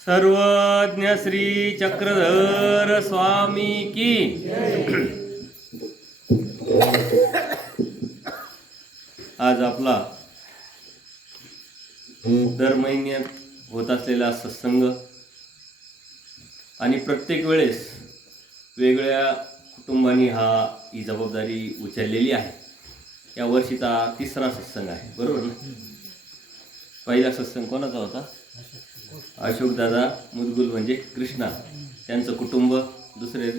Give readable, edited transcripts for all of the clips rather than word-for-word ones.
सर्वज्ञ श्री चक्रधर स्वामी की आज आपला दर महिन्यात होत असलेला सत्संग आणि प्रत्येक वेळेस वेगळ्या कुटुंबांनी ही जबाबदारी उचललेली आहे. या वर्षीचा तिसरा सत्संग आहे, बरोबर ना? पहिला सत्संग कोणाचा होता? अशोकदादा मुदगुल म्हणजे कृष्णा त्यांचं कुटुंब. दुसरे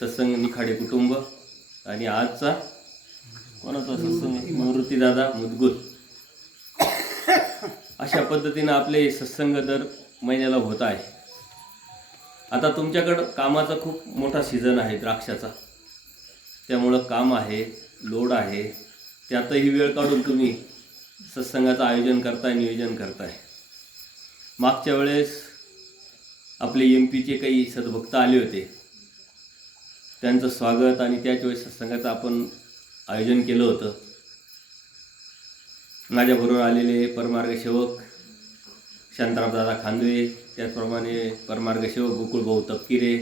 सत्संग निखाडे कुटुंब. आणि आजचा कोणाचा सत्संग? निवृत्तीदादा मुदगुल. अशा पद्धतीनं आपले सत्संग दर महिन्याला होत आहे. आता तुमच्याकडं कामाचा खूप मोठा सीझन आहे द्राक्षाचा, त्यामुळं काम आहे, लोड आहे. त्यातही वेळ काढून तुम्ही सत्संगाचं आयोजन करताय, नियोजन करताय. मागच्या वेळेस आपले MP चे काही सद्भक्त आले होते, त्यांचं स्वागत आणि त्याच वेळेस सत्संगाचं आपण आयोजन केलं होतं. माझ्याबरोबर आलेले परमार्ग सेवक शांतारामदादा खांदवे, त्याचप्रमाणे परमार्ग सेवक गोकुळभाऊ तपकिरे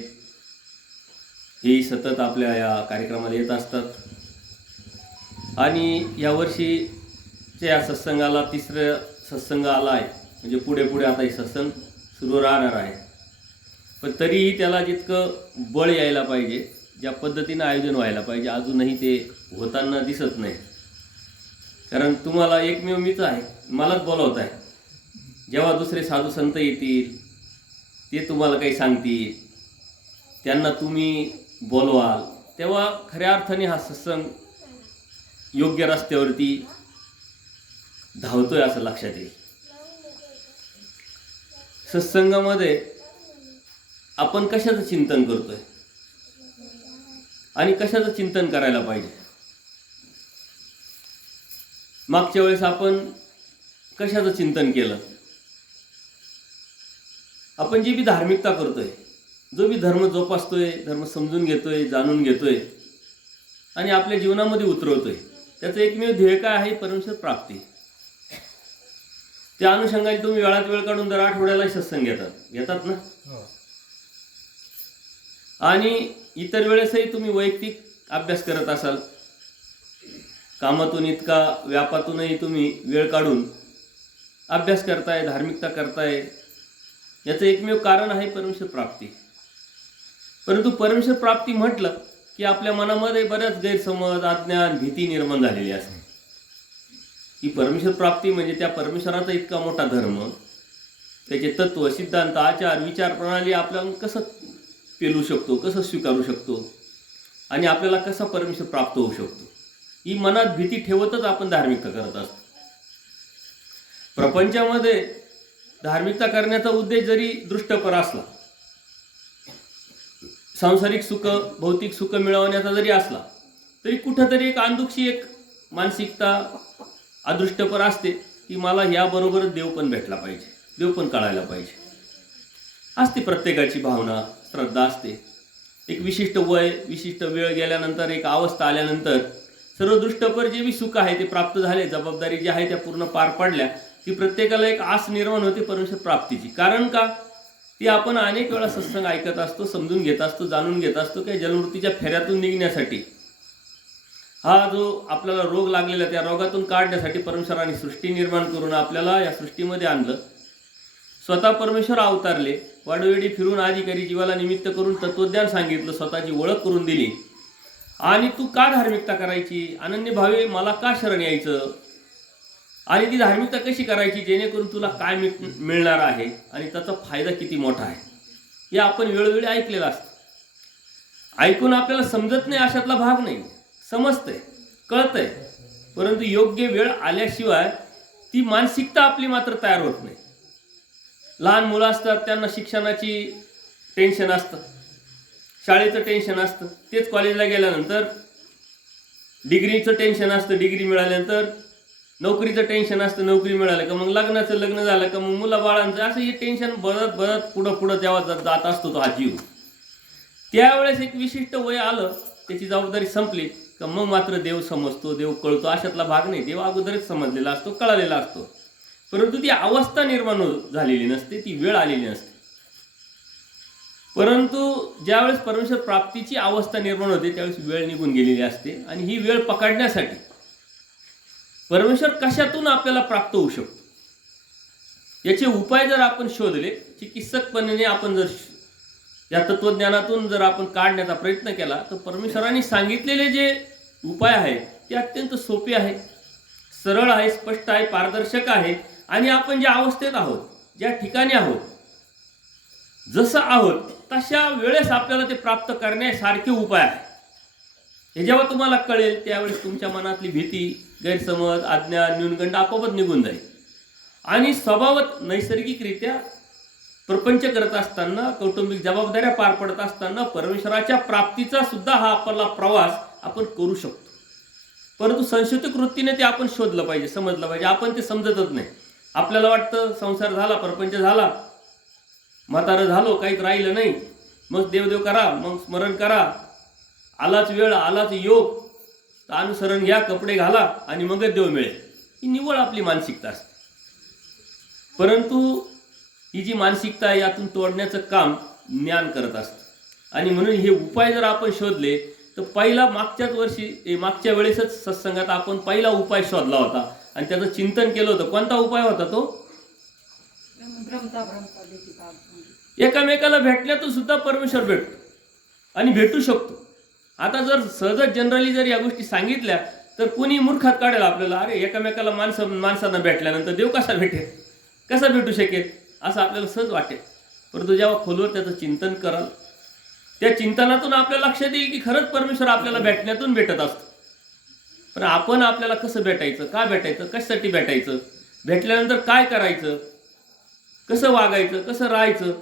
ही सतत आपल्या या कार्यक्रमाला येत असतात. आणि यावर्षीच्या या सत्संगाला तिसरं सत्संग आला आहे, म्हणजे पुढे पुढे आता हे सत्संग सुरू राहणार आहे. पण तरीही त्याला जितकं बळ यायला पाहिजे, ज्या पद्धतीनं आयोजन व्हायला पाहिजे, अजूनही ते होताना दिसत नाही. कारण तुम्हाला एकमेव मीच आहे, मलाच बोलवत आहे. जेव्हा दुसरे साधू संत येतील, ते तुम्हाला काही सांगतील, त्यांना तुम्ही बोलवाल, तेव्हा खऱ्या अर्थाने हा सत्संग योग्य रस्त्यावरती धावतोय असं लक्षात येईल. सत्संगामध्ये आपण कशाचं चिंतन करतोय आणि कशाचं चिंतन करायला पाहिजे. मागच्या वेळेस आपण कशाचं चिंतन केलं? आपण जी बी धार्मिकता करतोय, जो बी धर्म जोपासतोय, धर्म समजून घेतोय, जाणून घेतोय आणि आपल्या जीवनामध्ये उतरवतोय, त्याचं एकमेव ध्येय काय आहे? परमेश्वर प्राप्ती. त्या अनुषंगाने तुम्ही वेळात वेळ काढून दर आठवड्याला सत्संग घेतात ना. आणि इतर वेळेसही तुम्ही वैयक्तिक अभ्यास करत असाल. कामातून इतका व्यापातूनही तुम्ही वेळ काढून अभ्यास करताय, धार्मिकता करताय. याचं एकमेव कारण आहे परमेश्वर प्राप्ती. परंतु परमेश्वर प्राप्ती म्हटलं की आपल्या मनामध्ये बऱ्याच गैरसमज, अज्ञान, भीती निर्माण झालेली असते. ही परमेश्वर प्राप्ती म्हणजे त्या परमेश्वराचा इतका मोठा धर्म, त्याचे तत्व, सिद्धांत, आचार, विचार प्रणाली आपल्याला कसं पेलू शकतो, कसं स्वीकारू शकतो आणि आपल्याला कसा परमेश्वर प्राप्त होऊ शकतो, ही मनात भीती ठेवतच आपण धार्मिकता करत असतो. प्रपंचामध्ये धार्मिकता करण्याचा उद्देश जरी दृष्टपर असला, सांसारिक सुख, भौतिक सुख मिळवण्याचा जरी असला, तरी कुठंतरी एक अंधुकशी एक मानसिकता अदृष्टपर असते की मला याबरोबरच देव पण भेटला पाहिजे, देव पण कळायला पाहिजे. असते प्रत्येकाची भावना, श्रद्धा असते. एक विशिष्ट वय, विशिष्ट वेळ गेल्यानंतर, एक अवस्था आल्यानंतर सर्व दृष्टपर जे बी सुख आहे ते प्राप्त झाले, जबाबदारी जी आहे त्या पूर्ण पार पडल्या, की प्रत्येकाला एक आस निर्माण होते परमेश्वर प्राप्तीची. कारण का? ती आपण अनेक वेळा सत्संग ऐकत असतो, समजून घेत असतो, जाणून घेत असतो की जन्ममृत्यूच्या फेऱ्यातून निघण्यासाठी, हा जो आपल्याला रोग लागलेला, त्या रोगातून काढण्यासाठी परमेश्वराने सृष्टी निर्माण करून आपल्याला या सृष्टीमध्ये आणलं. स्वतः परमेश्वर अवतारले, वाडोवेडी फिरून अधिकारी जीवाला निमित्त करून तत्वज्ञान सांगितलं, स्वतःची ओळख करून दिली. आणि तू का धार्मिकता करायची? अनन्य भावे मला का शरण यायचं? आणि ती धार्मिकता कशी करायची जेणेकरून तुला काय मिळणार आहे आणि त्याचा फायदा किती मोठा आहे, हे आपण वेळोवेळी ऐकलेलं असतं. ऐकून आपल्याला समजत नाही अशातला भाग नाही, समजतंय, कळतंय, परंतु योग्य वेळ आल्याशिवाय ती मानसिकता आपली मात्र तयार होत नाही. लहान मुलं असतात, त्यांना शिक्षणाची टेन्शन असतं, शाळेचं टेन्शन असतं. तेच कॉलेजला गेल्यानंतर डिग्रीचं टेन्शन असतं, डिग्री मिळाल्यानंतर नोकरीचं टेन्शन असतं, नोकरी मिळालं का मग लग्नाचं, लग्न झालं का मग मुलाबाळांचं, असं हे टेन्शन बरत बरत पुढं जेव्हा जात असतो तो हा जीव. त्यावेळेस एक विशिष्ट वय आलं, त्याची जबाबदारी संपली का मग मात्र देव समजतो, देव कळतो, अशातला भाग नाही. देव अगोदरच समजलेला असतो, कळालेला असतो. परंतु ती अवस्था निर्माण झालेली नसते, ती वेळ आलेली नसते. परंतु ज्यावेळेस परमेश्वर प्राप्तीची अवस्था निर्माण होते त्यावेळेस वेळ निघून गेलेली असते. आणि ही वेळ पकडण्यासाठी परमेश्वर कशातून आपल्याला प्राप्त होऊ शकतो याचे उपाय जर आपण शोधले, चिकित्सकपणे आपण जर या तत्वज्ञानातून जर आपण काढण्याचा प्रयत्न केला, तर परमेश्वरांनी सांगितलेले जे उपाय आहेत ते अत्यंत सोपे आहे, सरळ आहे, स्पष्ट आहे, पारदर्शक आहे. आणि आपण ज्या अवस्थेत आहोत, ज्या ठिकाणी आहोत, जसं आहोत तशा वेळेस आपल्याला ते प्राप्त करण्यासारखे उपाय आहे. हे जेव्हा तुम्हाला कळेल त्यावेळेस तुमच्या मनातली भीती, गैरसमज, अज्ञान, न्यूनगंड आपोआपच निघून जाईल. आणि स्वभावत नैसर्गिकरित्या प्रपंच करत असताना, कौटुंबिक जबाबदाऱ्या पार पडत असताना परमेश्वराच्या प्राप्तीचा सुद्धा हा आपला प्रवास आपण करू शकतो. परंतु संशोधित वृत्तीने ते आपण शोधलं पाहिजे, समजलं पाहिजे. आपण ते समजतच नाही. आपल्याला वाटतं संसार झाला, प्रपंच झाला, म्हातारं झालो, काहीच राहिलं नाही, मग देवदेव करा, मग स्मरण करा, आलाच वेळ, आलाच योग, अनुसरण घ्या, कपडे घाला आणि मगच देव मिळेल. ही निव्वळ आपली मानसिकता असते. परंतु ही जी मानसिकता आहे यातून तोडण्याचं काम ज्ञान करत असतं. आणि म्हणून हे उपाय जर आपण शोधले तर पहिला मागच्या वेळेसच सत्संगात आपण पहिला उपाय शोधला होता आणि त्याचं चिंतन केलं होतं. कोणता उपाय होता तो? एकामेकाला भेटल्यातून सुद्धा परमेश्वर भेटतो आणि भेटू शकतो. आता जर सहजच जनरली जर या गोष्टी सांगितल्या तर कोणी मूर्खात काढेल आपल्याला, अरे एकामेकाला माणसांना भेटल्यानंतर देव कसा भेटेल, कसा भेटू शकेल, असं आपल्याला सहज वाटेल. परंतु जेव्हा खोलवर त्याचं चिंतन कराल, त्या चिंतनातून आपल्याला लक्षात येईल की खरंच परमेश्वर आपल्याला भेटण्यातून भेटत असतो. पण आपण आपल्याला कसं भेटायचं, का भेटायचं, कशासाठी भेटायचं, भेटल्यानंतर काय करायचं, कसं वागायचं, कसं राहायचं,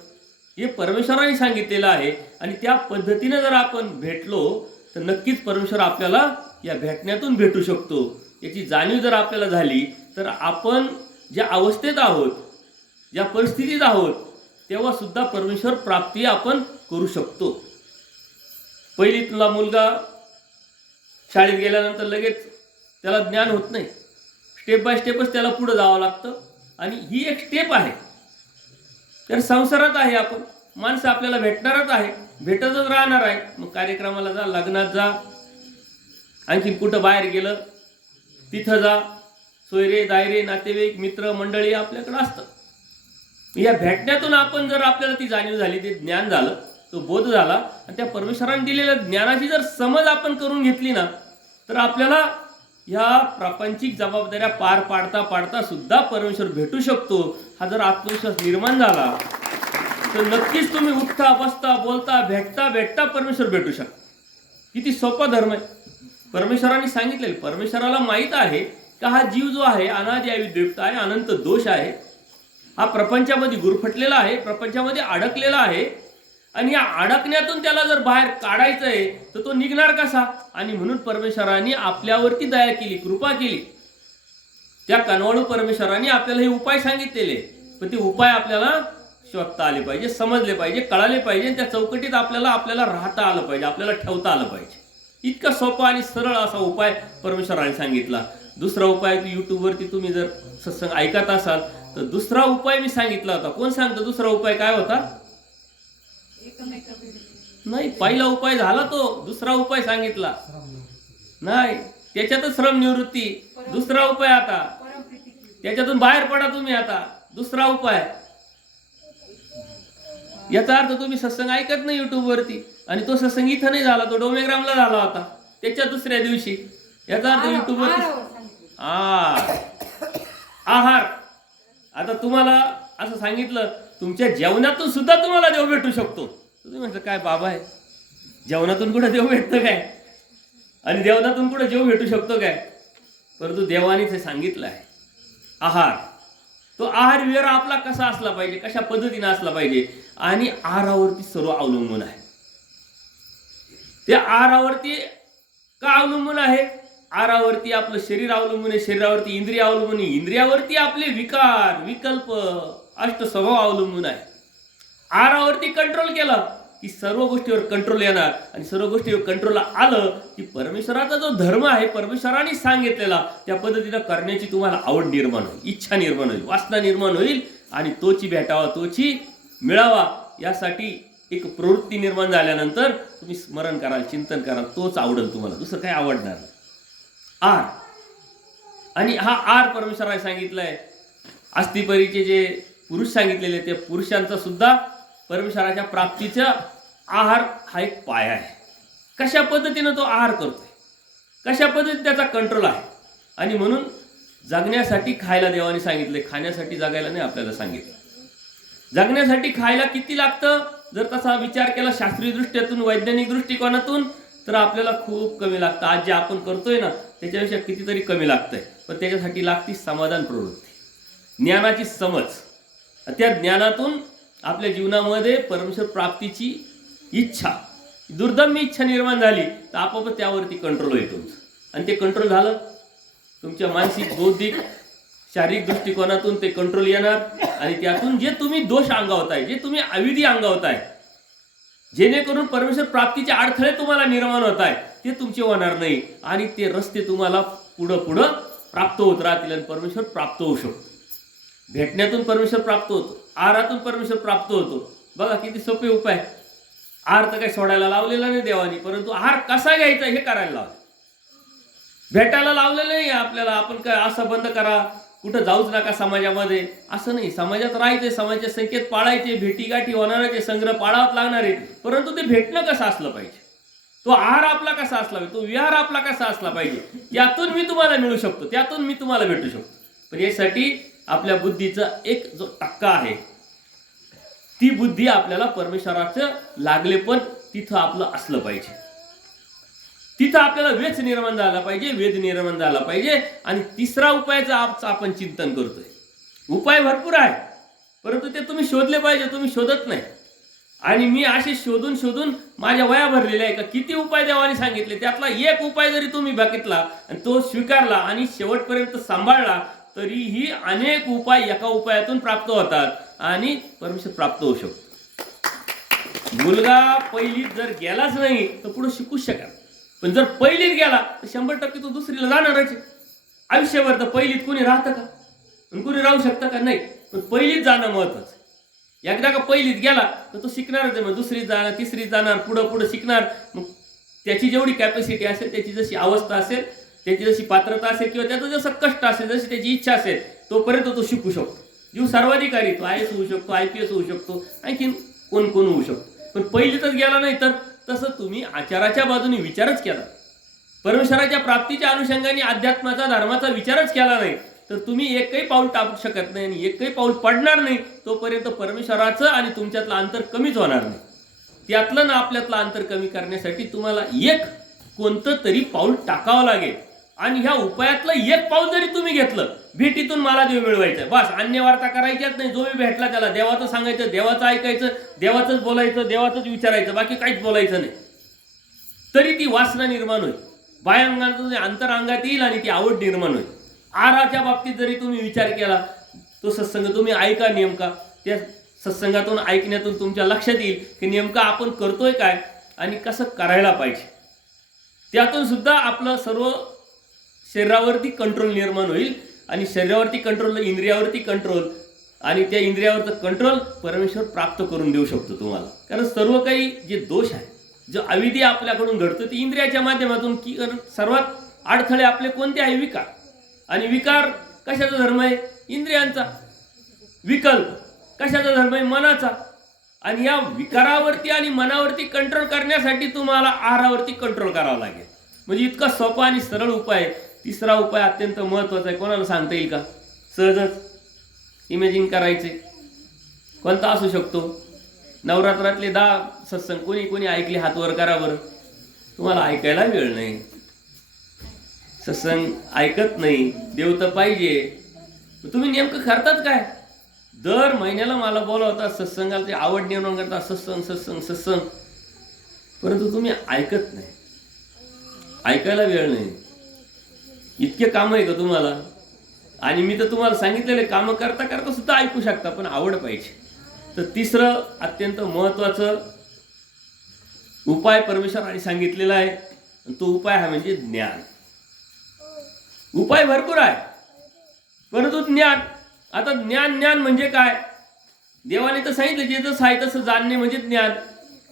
हे परमेश्वराने सांगितलेलं आहे. आणि त्या पद्धतीने जर आपण भेटलो तर नक्कीच परमेश्वर आपल्याला या भेटण्यातून भेटू शकतो. याची जाणीव जर आपल्याला झाली तर आपण ज्या अवस्थेत आहोत, ज्या परिस्थितीत आहोत, तेव्हा सुद्धा परमेश्वर प्राप्ती आपण करू शकतो. पहिली तुला मुलगा शाळेत गेल्यानंतर लगेच त्याला ज्ञान होत नाही. स्टेप बाय स्टेपच त्याला पुढे जावं लागतं. आणि ही एक स्टेप आहे. तर संसारात आहे आपण, माणसं आपल्याला भेटणारच आहे, भेटतच राहणार आहे. मग कार्यक्रमाला जा, लग्नात जा, आणखी कुठं बाहेर गेलं तिथं जा, सोयरे दायरे, नातेवाईक, मित्र मंडळी आपल्याकडे असतं. या भेटण्यातून आपण जर आपल्याला ती जाणीव झाली, ते ज्ञान झालं, तो बोध झाला, आणि त्या परमेश्वराने दिलेल्या ज्ञानाची जर समज आपण करून घेतली ना, तर आपल्याला ह्या प्रापंचिक जबाबदाऱ्या पार पाडता पाडता सुद्धा परमेश्वर भेटू शकतो. हा जर आत्मविश्वास निर्माण झाला तर नक्कीच तुम्ही उठता, बसता, बोलता, भेटता परमेश्वर भेटू शकता. किती सोपा धर्म आहे. परमेश्वराने सांगितलेलं, परमेश्वराला माहीत आहे का हा जीव जो आहे अनादि अविद्युक्त आहे, अनंत दोष आहे, हा प्रपंचामध्ये गुरफटलेला आहे, प्रपंचामध्ये अडकलेला आहे. आणि या अडकण्यातून त्याला जर बाहेर काढायचं आहे तर तो निघणार कसा. आणि म्हणून परमेश्वराने आपल्यावरती दया केली, कृपा केली. त्या कनवाळू परमेश्वराने आपल्याला हे उपाय सांगितलेले, पण ते उपाय आपल्याला शोधता आले पाहिजे, समजले पाहिजे, कळाले पाहिजे. त्या चौकटीत आपल्याला राहता आलं पाहिजे, आपल्याला ठेवता आलं पाहिजे. इतका सोपा आणि सरळ असा उपाय परमेश्वराने सांगितला. दुसरा उपाय यूट्यूबवरती तुम्ही जर सत्संग ऐकत असाल तर दुसरा उपाय मी सांगितला होता. कोण सांगतं दुसरा उपाय काय होता? नाही, पहिला उपाय झाला तो, दुसरा उपाय सांगितला नाही. त्याच्यातच श्रम निवृत्ती. दुसरा उपाय आता त्याच्यातून बाहेर पडा तुम्ही. आता दुसरा उपाय. याचा अर्थ तुम्ही सत्संग ऐकत नाही युट्यूबवरती, आणि तो सत्संग इथं नाही झाला, तो डोमेग्रामला झाला होता त्याच्या दुसऱ्या दिवशी. याचा अर्थ युट्यूबवरती आहार. आता तुम्हाला असं सांगितलं तुमच्या जेवणातून सुद्धा तुम्हाला देव भेटू शकतो. तुम्ही म्हटलं काय बाबा आहे, जेवणातून कुठं देव भेटतं काय, आणि जेवणातून कुठं जेव भेटू शकतो काय. परंतु देवानेच हे सांगितलं आहे आहार. तो आहार विहार आपला कसा असला पाहिजे, कशा पद्धतीने असला पाहिजे, आणि आहारावरती सर्व अवलंबून आहे. त्या आहारावरती का अवलंबून आहे? आहारावरती आपलं शरीर अवलंबून आहे, शरीरावरती इंद्रिय अवलंबून आहे, इंद्रियावरती आपले विकार, विकल्प, अष्ट स्वभाव अवलंबून आहे. आहारावरती कंट्रोल केला की सर्व गोष्टीवर कंट्रोल येणार आणि सर्व गोष्टीवर कंट्रोलला आलं की परमेश्वराचा जो धर्म आहे, परमेश्वराने सांगितलेला त्या पद्धतीनं करण्याची तुम्हाला आवड निर्माण होईल, इच्छा निर्माण होईल, वासना निर्माण होईल आणि तोची भेटावा, तोची मिळावा यासाठी एक प्रवृत्ती निर्माण झाल्यानंतर तुम्ही स्मरण कराल, चिंतन कराल, तोच आवडेल तुम्हाला, दुसरं काही आवडणार नाही. आर, आणि हा आर परमेश्वराने सांगितलाय. अस्तिपरीचे जे पुरुष सांगितलेले ते पुरुषांचा सुद्धा परमेश्वराच्या प्राप्तीचा आहार हा एक पाया आहे. कशा पद्धतीनं तो आहार करतोय, कशा पद्धतीने त्याचा कंट्रोल आहे. आणि म्हणून जगण्यासाठी खायला देवाने सांगितले, खाण्यासाठी जगायला नाही आपल्याला सांगितलं. जगण्यासाठी खायला किती लागतं जर तसा विचार केला शास्त्रीय दृष्ट्यातून, वैज्ञानिक दृष्टिकोनातून, तर आपल्याला खूप कमी लागतं. आज जे आपण करतोय ना त्याच्यापेक्षा कितीतरी कमी लागतंय. पण त्याच्यासाठी लागती समाधान प्रवृत्ती, ज्ञानाची समज. त्या ज्ञानातून आपल्या जीवनामध्ये परमेश्वर प्राप्तीची इच्छा, दुर्दम्य इच्छा निर्माण झाली तर आपोआप त्यावरती कंट्रोल होईल तुमचं. आणि ते कंट्रोल झालं तुमच्या मानसिक, बौद्धिक, शारीरिक दृष्टिकोनातून ते कंट्रोल येणार. आणि त्यातून जे तुम्ही दोष अंगावताय, जे तुम्ही अविधी अंगावताय, जेणेकरून परमेश्वर प्राप्तीचे अडथळे तुम्हाला निर्माण होत आहे, ते तुमचे होणार नाही. आणि ते रस्ते तुम्हाला पुढं पुढं प्राप्त होत राहतील आणि परमेश्वर प्राप्त होऊ शकतो. भेटण्यातून परमेश्वर प्राप्त होतो, आहारातून परमेश्वर प्राप्त होतो. बघा किती सोपे उपाय. आहार तर काही सोडायला लावलेला नाही देवानी, परंतु आहार कसा घ्यायचा हे करायला लावलं. भेटायला लावलेलं नाही आपल्याला, आपण काय असं बंद करा, कुठं जाऊच नका समाजामध्ये, असं नाही. समाजात राहायचे, समाजाचे संकेत पाळायचे, भेटीगाठी होणारे, संग्रह पाळावाच लागणार आहे. परंतु ते भेटणं कसं असलं पाहिजे, तो आहार आपला कसा असला पाहिजे, तो विहार आपला कसा असला पाहिजे, यातून मी तुम्हाला मिळू शकतो, त्यातून मी तुम्हाला भेटू शकतो. पण यासाठी आपल्या बुद्धीचा एक जो टक्का आहे, ती बुद्धी आपल्याला परमेश्वराचं लागले पण तिथं आपलं असलं पाहिजे. तिथं आपल्याला वेच निर्माण झाला पाहिजे, वेद निर्माण झाला पाहिजे. आणि तिसरा उपायाचं आपण चिंतन करतोय. उपाय भरपूर आहे, परंतु ते तुम्ही शोधले पाहिजे, तुम्ही शोधत नाही. आणि मी असे शोधून शोधून माझ्या वया भरलेल्या आहे का किती उपाय देवाने सांगितले, त्यातला एक उपाय जरी तुम्ही बघितला आणि तो स्वीकारला आणि शेवटपर्यंत सांभाळला, तरीही अनेक उपाय एका उपायातून प्राप्त होतात आणि परमेश्वर प्राप्त होऊ शकतो. मुलगा पहिलीत जर गेलाच नाही तर पुढे शिकूच शकत. पण जर पहिलीत गेला तर 100% तो दुसरीला जाणारच. आयुष्यभर तर पहिलीत कोणी राहतं का, कोणी राहू शकतं का, नाही. पण पहिलीत जाणं महत्वाचं. एकदा का पहिलीत गेला तर तो शिकणारच आहे. मग दुसरीत जाणार, तिसरीत जाणार, पुढं पुढं शिकणार. मग त्याची जेवढी कॅपॅसिटी असेल, त्याची जशी अवस्था असेल, त्याची जशी पात्रता असेल किंवा त्याचं जसं कष्ट असेल, जशी त्याची इच्छा असेल, तोपर्यंत तो शिकू शकतो. जीव सर्वाधिकारी, तो IAS होऊ शकतो, IPS होऊ शकतो, आणखीन कोण कोण होऊ शकतो. पण पहिलीतच गेला नाही तर तसं तुम्ही आचाराच्या बाजूने विचारच केला, परमेश्वराच्या प्राप्तीच्या अनुषंगाने अध्यात्माचा, धर्माचा विचारच केला नाही, तर तुम्ही एकही पाऊल टाकू शकत नाही. आणि एकही पाऊल पडणार नाही तोपर्यंत परमेश्वराचं आणि तुमच्यातलं अंतर कमीच होणार नाही. त्यातलं ना आपल्यातलं अंतर कमी करण्यासाठी तुम्हाला एक कोणतं तरी पाऊल टाकावं लागेल. आणि ह्या उपायातलं एक पाऊल जरी तुम्ही घेतलं, भेटीतून मला देव मिळवायचा, बस अन्य वार्ता करायच्याच नाही. जो मी भेटला त्याला देवाचं सांगायचं, देवाचं ऐकायचं, देवाचंच बोलायचं, देवाचंच विचारायचं, बाकी काहीच बोलायचं नाही. तरी ती वासना निर्माण होईल, बाह्यांगातून अंतरांगात येईल आणि ती आवड निर्माण होईल. आहाराच्या बाबतीत जरी तुम्ही विचार केला, तो सत्संग तुम्ही ऐका नेमका. त्या सत्संगातून ऐकण्यातून तुमच्या लक्षात येईल की नेमका आपण करतोय काय आणि कसं करायला पाहिजे. त्यातून सुद्धा आपलं सर्व शरीरावरती कंट्रोल निर्माण होईल. आणि शरीरावरती कंट्रोल, इंद्रियावरती कंट्रोल, आणि त्या इंद्रियावरचं कंट्रोल परमेश्वर प्राप्त करून देऊ शकतो तुम्हाला. कारण सर्व काही जे दोष आहे, जो अविधी आपल्याकडून घडतो ते इंद्रियाच्या माध्यमातून की सर्वात अडथळे आपले कोणते आहे, विकार. आणि विकार कशाचा धर्म आहे, इंद्रियांचा. विकल्प कशाचा धर्म आहे, मनाचा. आणि या विकारावरती आणि मनावरती कंट्रोल करण्यासाठी तुम्हाला आहारावरती कंट्रोल करावं लागेल. म्हणजे इतका सोपा आणि सरळ उपाय आहे. तिसरा उपाय अत्यंत महत्त्वाचा आहे. कोणाला सांगता येईल का, सहजच इमेजिन करायचे. कोणता असू शकतो, नवरात्रातले 10 सत्संग कोणी कोणी ऐकले हात वर करा बरं. तुम्हाला ऐकायला वेळ नाही, सत्संग ऐकत नाही, देव तर पाहिजे. तुम्ही नेमकं करतात काय, दर महिन्याला मला बोलवता सत्संगाला, ते आवड निर्माण करता, सत्संग सत्संग सत्संग, परंतु तुम्ही ऐकत नाही, ऐकायला वेळ नाही. इतके काम आहे का तुम्हाला. आणि मी तर तुम्हाला सांगितलेले कामं करता करता सुद्धा ऐकू शकता, पण आवड पाहिजे. तर तिसरं अत्यंत महत्त्वाचं उपाय परमेश्वराने सांगितलेला आहे. तो उपाय हा म्हणजे ज्ञान. उपाय भरपूर आहे, परंतु ज्ञान. आता ज्ञान ज्ञान म्हणजे काय? देवाने तर सांगितलं जे जसं आहे तसं जाणणे म्हणजे ज्ञान.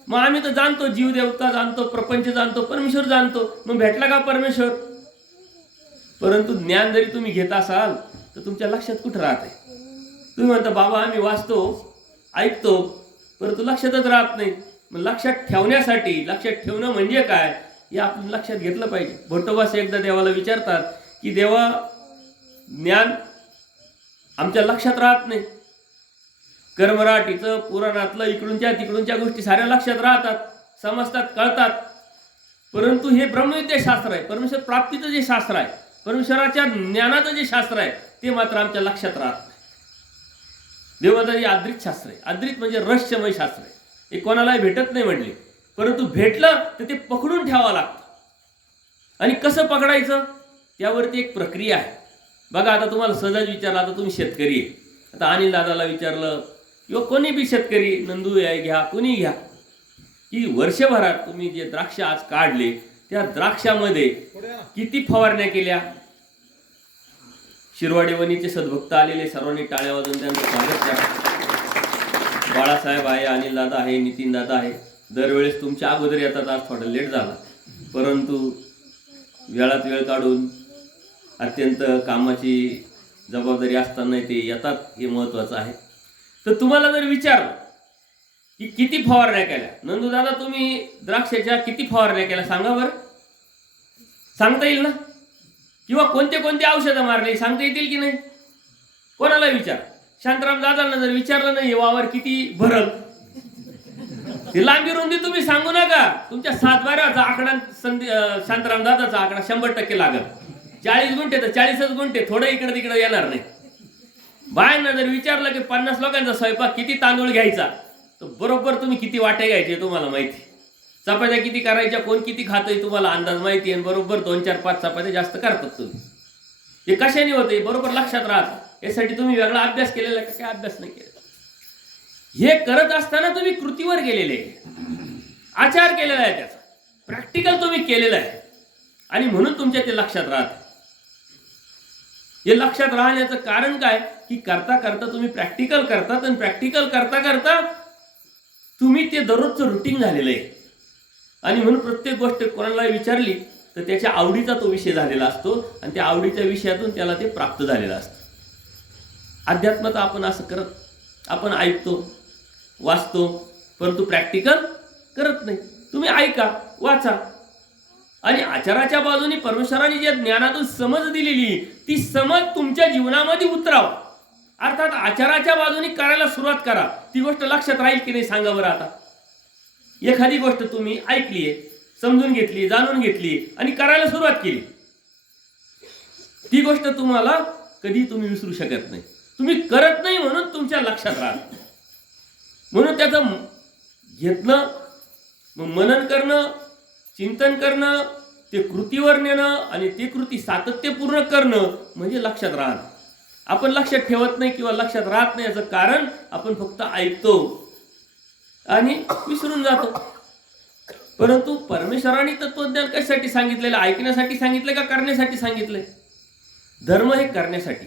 मग आम्ही तर जाणतो, जीव देवता जाणतो, प्रपंच जाणतो, परमेश्वर जाणतो. मग भेटला का परमेश्वर? परंतु ज्ञान जरी तुम्ही घेत असाल तर तुमच्या लक्षात कुठं राहते? तुम्ही म्हणता बाबा आम्ही वाचतो, ऐकतो, परंतु लक्षातच राहत नाही. मग लक्षात ठेवण्यासाठी, लक्षात ठेवणं म्हणजे काय हे आपण लक्षात घेतलं पाहिजे. भट्टोबास एकदा देवाला विचारतात की देवा, ज्ञान आमच्या लक्षात राहत नाही. कर्मराटीचं, पुराणातलं, इकडूनच्या तिकडूनच्या गोष्टी साऱ्या लक्षात राहतात, समजतात, कळतात, परंतु हे ब्रह्मविद्या शास्त्र आहे, परमेश्वर प्राप्तीचं जे शास्त्र आहे, परमेश्वराच्या ज्ञानाचं जे शास्त्र आहे, ते मात्र आमच्या लक्षात राहत नाही. देवाचं हे आद्रित शास्त्र आहे. आद्रित म्हणजे रहस्यमय शास्त्र आहे. हे कोणालाही भेटत नाही म्हणले, परंतु भेटलं तर ते पकडून ठेवावं लागतं. आणि कसं पकडायचं त्यावरती एक प्रक्रिया आहे. बघा, आता तुम्हाला सहज विचारलं, आता तुम्ही शेतकरी आहे, आता अनिल दादाला विचारलं किंवा कोणी बी शेतकरी, नंदू आहे घ्या, कोणी घ्या, की वर्षभरात तुम्ही जे द्राक्ष आज काढले त्या द्राक्षामध्ये किती फवारण्या केल्या? शिरवाडी वनीचे सद्भक्त आलेले, सर्वांनी टाळ्या वाजवून त्यांचं स्वागत करा. बाळासाहेब आहे, अनिल दादा आहे, नितीन दादा आहे. दरवेळेस तुमच्या अगोदर येतात, आज थोडा लेट झाला, परंतु वेळात वेळ काढून अत्यंत कामाची जबाबदारी असताना ते येतात, हे महत्त्वाचं आहे. तर तुम्हाला जर विचारलं की किती फवारण्या केल्या, नंदू दादा तुम्ही द्राक्षाच्या किती फवारण्या केल्या सांगा बरं, सांगता येईल ना? किंवा कोणते कोणते औषधं मारले सांगता येतील की नाही? कोणाला विचार. शांताराम दादांना जर विचारलं नाही वावर किती भरल, ते लांबी रुंदी तुम्ही सांगू नका. तुमच्या 7-12चा आकडा शांताराम दादाचा आकडा 100% लागल. 40 गुंठे तर 40च गुंठे, थोडं इकडे तिकडे येणार नाही. बायांना जर विचारलं की 50 लोकांचा स्वयंपाक किती तांदूळ घ्यायचा, तर बरोबर तुम्ही किती वाटे घ्यायचे तुम्हाला माहिती. चपात्या किती करायच्या, कोण किती खातोय तुम्हाला अंदाज माहिती आहे. बरोबर 2, 4, 5 चपात्या जास्त करतात तुम्ही. हे कशाने होते बरोबर लक्षात राहत. यासाठी तुम्ही वेगळा अभ्यास केलेला का? काय अभ्यास नाही केलेला. हे करत असताना तुम्ही कृतीवर गेलेले, आचार केलेला आहे, त्याचा प्रॅक्टिकल तुम्ही केलेलं आहे, आणि म्हणून तुमच्या ते लक्षात राहत. हे लक्षात राहण्याचं कारण काय की करता करता तुम्ही प्रॅक्टिकल करतात, आणि प्रॅक्टिकल करता करता तुम्ही ते दररोजचं रुटीन झालेलं आहे. आणि म्हणून प्रत्येक गोष्ट कोणाला विचारली तर त्याच्या आवडीचा तो विषय झालेला असतो, आणि त्या आवडीच्या विषयातून त्याला ते प्राप्त झालेलं असतं. अध्यात्मात आपण असं करत, आपण ऐकतो, वाचतो, परंतु प्रॅक्टिकल करत नाही. तुम्ही ऐका, वाचा, आणि आचाराच्या बाजूने परमेश्वराने जे ज्ञानातून समज दिलेली ती समज तुमच्या जीवनामध्ये उतरावा. अर्थात आचाराच्या बाजूने करायला सुरुवात करा. ती गोष्ट लक्षात राहील की नाही सांगा बरं. आता एखादी गोष्ट तुम्ही ऐकलीये, समजून घेतली, जाणून घेतली, आणि करायला सुरुवात केली, ती गोष्ट तुम्हाला कधी तुम्ही विसरू शकत नाही. तुम्ही करत नाही म्हणून तुमच्या लक्षात राहत. म्हणून त्याचं घेतलं, मग मनन करणं, चिंतन करणं, ते कृतीवर नेणं, आणि ते कृती सातत्यपूर्ण करणं म्हणजे लक्षात राहणं. आपण लक्षात ठेवत नाही किंवा लक्षात राहत नाही, याचं कारण आपण फक्त ऐकतो आणि विसरून जातो. परंतु परमेश्वराने तत्वज्ञान कशासाठी सांगितलेलं? ऐकण्यासाठी सांगितलं का करण्यासाठी सांगितलंय? धर्म हे करण्यासाठी,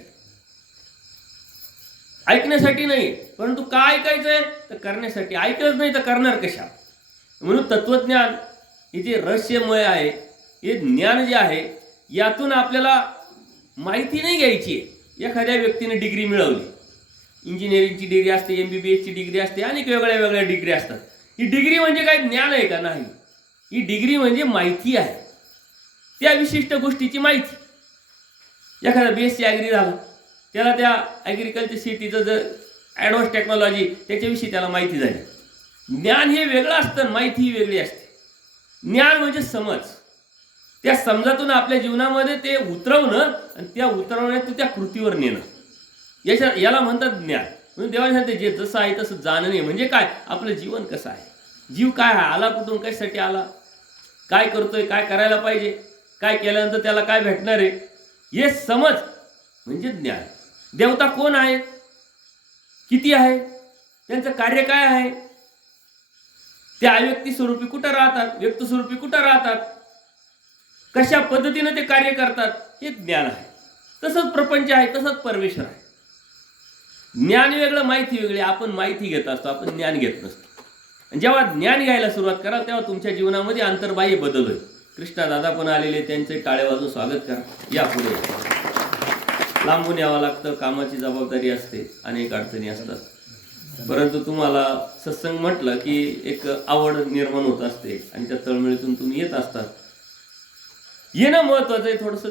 ऐकण्यासाठी नाही. परंतु का ऐकायचंय तर करण्यासाठी. ऐकलंच नाही तर करणार कशा? म्हणून तत्वज्ञान हे जे रहस्यमय आहे, हे ज्ञान जे आहे, यातून आपल्याला माहिती नाही घ्यायची आहे. एखाद्या व्यक्तीने डिग्री मिळवली, इंजिनिअरिंगची डिग्री असते, MBBSची डिग्री असते, अनेक वेगळ्या वेगळ्या डिग्री असतात. ही डिग्री म्हणजे काय ज्ञान आहे का? नाही. ही डिग्री म्हणजे माहिती आहे, त्या विशिष्ट गोष्टीची माहिती. एखादा BSc ॲग्री झाला, त्याला त्या ॲग्रिकल्चर शेतीचं जर ॲडव्हान्स टेक्नॉलॉजी त्याच्याविषयी त्याला माहिती झाली. ज्ञान हे वेगळं असतं, माहिती ही वेगळी असते. ज्ञान म्हणजे समज. त्या समजातून आपल्या जीवनामध्ये ते उतरवणं, आणि त्या उतरवण्यात त्या कृतीवर नेणं, याला म्हणतात ज्ञान. म्हणून देवाने सांगते जे जसं आहे तसं जाणणे. म्हणजे काय? आपलं जीवन कसं आहे, जीव काय आहे, आला कुठून, कशासाठी आला, काय करतोय, काय करायला पाहिजे, काय केल्यानंतर त्याला काय भेटणार आहे, हे समज म्हणजे ज्ञान. देवता कोण आहेत, किती आहे, त्यांचं कार्य काय आहे, ते अव्यक्ती स्वरूपी कुठं राहतात, व्यक्त स्वरूपी कुठं राहतात, कशा पद्धतीने ते कार्य करतात, हे ज्ञान आहे. तसंच प्रपंच आहे, तसंच परमेश्वर आहे. ज्ञान वेगळं, माहिती वेगळी. आपण माहिती घेत असतो, आपण ज्ञान घेत नसतो. जेव्हा ज्ञान घ्यायला सुरुवात कराल तेव्हा तुमच्या जीवनामध्ये अंतर्बाह्य बदल होईल. कृष्णा दादा पण आलेले, त्यांचे टाळे वाजून स्वागत करा. या पुढे. लांबून यावं लागतं, कामाची जबाबदारी असते, अनेक अडचणी असतात, परंतु तुम्हाला सत्संग म्हटलं की एक आवड निर्माण होत असते आणि त्या तळमळीतून तुम्ही येत असतात. येणं महत्वाचं आहे. थोडंसं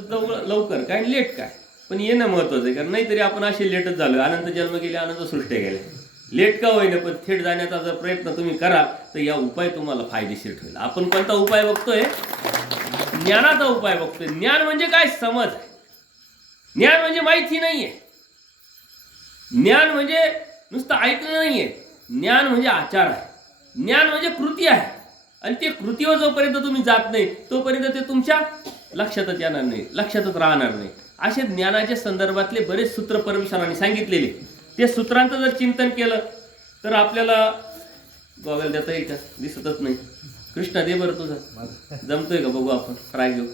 लवकर काय लेट काय, पण येणं महत्वाचं आहे. कारण नाहीतरी आपण असे लेटच झालो. अनंत जन्म गेले, अनंत सृष्टी गेले. लेट का होईना, पण थेट जाण्याचा जर प्रयत्न तुम्ही कराल तर या उपाय तुम्हाला फायदेशीर ठरेल. आपण कोणता उपाय बघतोय? ज्ञानाचा उपाय बघतोय. ज्ञान म्हणजे काय? समज आहे. ज्ञान म्हणजे माहिती नाहीये. ज्ञान म्हणजे नुसतं ऐकणं नाहीये. ज्ञान म्हणजे आचार आहे. ज्ञान म्हणजे कृती आहे. आणि ते कृतीवर जोपर्यंत तुम्ही जात नाही तोपर्यंत ते तुमच्या लक्षातच येणार नाही, लक्षातच राहणार नाही. असे ज्ञानाच्या संदर्भातले बरेच सूत्र परमेश्वरांनी सांगितलेले. ते सूत्रांचं जर चिंतन केलं तर आपल्याला गॉगल देता येईल का? दिसतच नाही. कृष्णा दे बरं तुझं, जमतोय का बघू, आपण ट्राय घेऊ.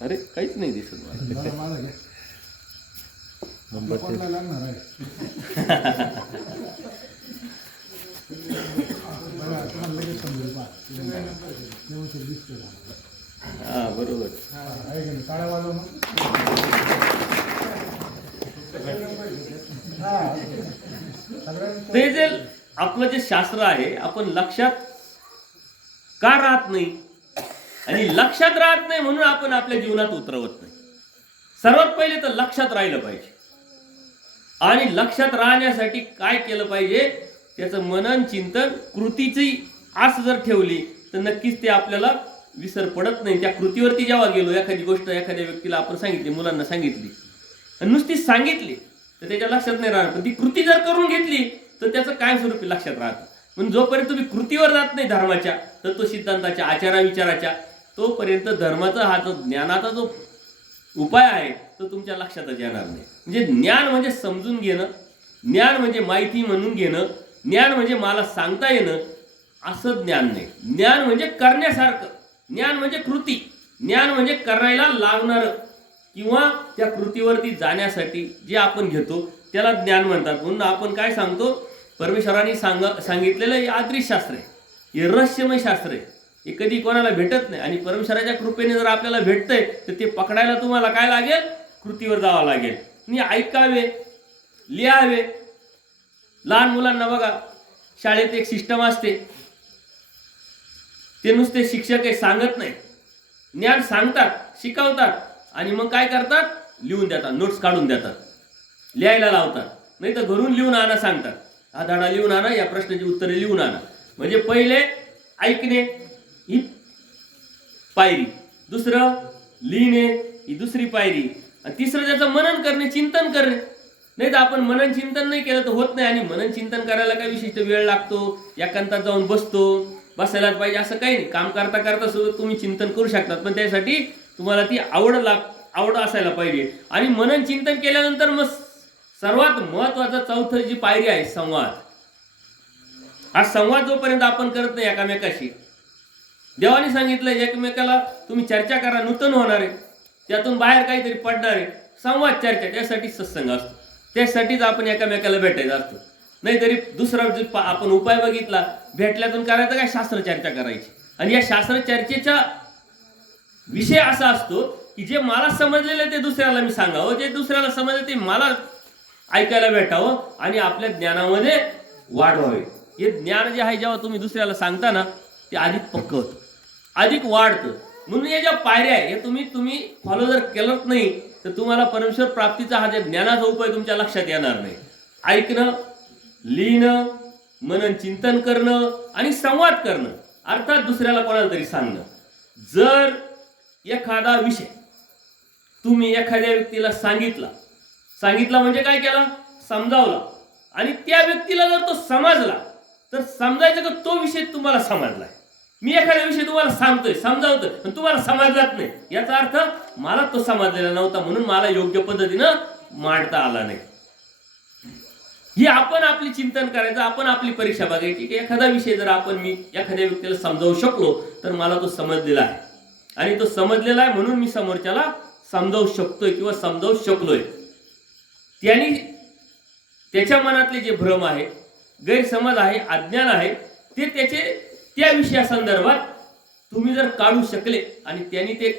अरे काहीच नाही दिसत मला. हा बरोबर. ते जे आपलं जे शास्त्र आहे, आपण लक्षात का राहत नाही आणि लक्षात राहत नाही म्हणून आपण आपल्या जीवनात उतरवत नाही. सर्वात पहिले तर लक्षात राहिलं पाहिजे. आणि लक्षात राहण्यासाठी काय केलं पाहिजे? त्याचं मनन, चिंतन, कृतीची आस जर ठेवली तर नक्कीच ते आपल्याला विसर पडत नाही. त्या कृतीवरती जेव्हा गेलो, एखादी गोष्ट एखाद्या व्यक्तीला आपण सांगितली, मुलांना सांगितली आणि नुसतीच सांगितली तर त्याच्या लक्षात नाही राहणार. पण ती कृती जर करून घेतली तर त्याचं काय स्वरूपी लक्षात राहतं. पण जोपर्यंत तुम्ही कृतीवर जात नाही धर्माच्या, तत्व सिद्धांताच्या, आचारा विचाराच्या, तोपर्यंत धर्माचा हा जो ज्ञानाचा जो उपाय आहे तो तुमच्या लक्षातच येणार नाही. म्हणजे ज्ञान म्हणजे समजून घेणं, ज्ञान म्हणजे माहिती म्हणून घेणं, ज्ञान म्हणजे मला सांगता येणं, असं ज्ञान नाही. ज्ञान म्हणजे करण्यासारखं, ज्ञान म्हणजे कृती, ज्ञान म्हणजे करायला लागणार किंवा त्या कृतीवरती जाण्यासाठी जे आपण घेतो त्याला ज्ञान म्हणतात. म्हणून आपण काय सांगतो? परमेश्वरांनी सांगितलेलं हे आदृश शास्त्र आहे, हे रहस्यमय शास्त्र आहे. हे कधी कोणाला भेटत नाही. आणि परमेश्वराच्या कृपेने जर आपल्याला भेटतंय तर ते पकडायला तुम्हाला काय लागेल? कृतीवर जावं लागेल. आणि ऐकावे, लिहावे. लहान मुलांना बघा, शाळेत एक सिस्टम असते. ते नुसते शिक्षक काही सांगत नाही, ज्ञान सांगतात, शिकवतात आणि मग काय करतात? लिहून देतात, नोट्स काढून देतात, लिहायला लावतात. नाही तर घरून लिहून आणा सांगतात. हा धडा लिहून आणा, या प्रश्नाची उत्तरे लिहून आणा. म्हणजे पहिले ऐकणे ही पायरी, दुसरं लिहिणे ही दुसरी पायरी, आणि तिसरं त्याचं मनन करणे, चिंतन करणे. नाही तर आपण मनन चिंतन नाही केलं तर होत नाही. आणि मनन चिंतन करायला काय विशिष्ट वेळ लागतो, एकांतात जाऊन बसायलाच पाहिजे असं काही नाही. काम करता करता सुद्धा तुम्ही चिंतन करू शकतात, पण त्यासाठी तुम्हाला ती आवड असायला पाहिजे. आणि मनन चिंतन केल्यानंतर मग सर्वात महत्वाचं चौथं जी पायरी आहे, संवाद. हा संवाद जोपर्यंत आपण करत नाही एकामेकाशी, देवाने सांगितलं एकमेकाला तुम्ही चर्चा करा, नूतन होणार आहे, त्यातून बाहेर काहीतरी पडणार आहे. संवाद, चर्चा, त्यासाठी सत्संग असतो, त्यासाठीच आपण एकामेकाला भेटायचं असतं. नाहीतरी दुसरा जो आपण उपाय बघितला, भेटल्यातून करायचं काय? शास्त्र चर्चा करायची. आणि या शास्त्र चर्चेचा विषय असा असतो की जे मला समजलेलं ते दुसऱ्याला मी सांगावं, जे दुसऱ्याला समजलं ते मला ऐकायला भेटावं आणि आपल्या ज्ञानामध्ये वाढ व्हावी. हे ज्ञान जे आहे जेव्हा तुम्ही दुसऱ्याला सांगता ना, ते अधिक पक्क होतं, अधिक वाढतं. म्हणून या ज्या पायऱ्या आहे हे तुम्ही फॉलो जर केलंच नाही तर तुम्हाला परमेश्वर प्राप्तीचा हा जे ज्ञानाचा उपाय तुमच्या लक्षात येणार नाही. ऐकणं, लिहिणं, मनन चिंतन करणं आणि संवाद करणं, अर्थात दुसऱ्याला कोणाला तरी सांगणं. जर एखादा विषय तुम्ही एखाद्या व्यक्तीला सांगितला म्हणजे काय केलं? समजावला. आणि त्या व्यक्तीला जर तो समजला तर समजायचं का तो विषय तुम्हाला समजलाय. मी एखाद्या विषयी तुम्हाला सांगतोय, समजावतोय, पण तुम्हाला समजलाच नाही, याचा अर्थ मला तो समजलेला नव्हता, म्हणून मला योग्य पद्धतीनं मांडता आला नाही. ही आपण आपली चिंतन करायचं, आपण आपली परीक्षा बघायची की एखादा विषय जर मी एखाद्या व्यक्तीला समजावू शकलो तर मला तो समजलेला आहे, आणि तो समजलेला आहे म्हणून मी समोरच्याला समजावू शकतोय किंवा समजावू शकलोय. त्यांनी त्याच्या मनातले जे भ्रम आहे, गैरसमज आहे, अज्ञान आहे, ते त्याचे त्या विषयासंदर्भात तुम्ही जर काढू शकले आणि त्यांनी ते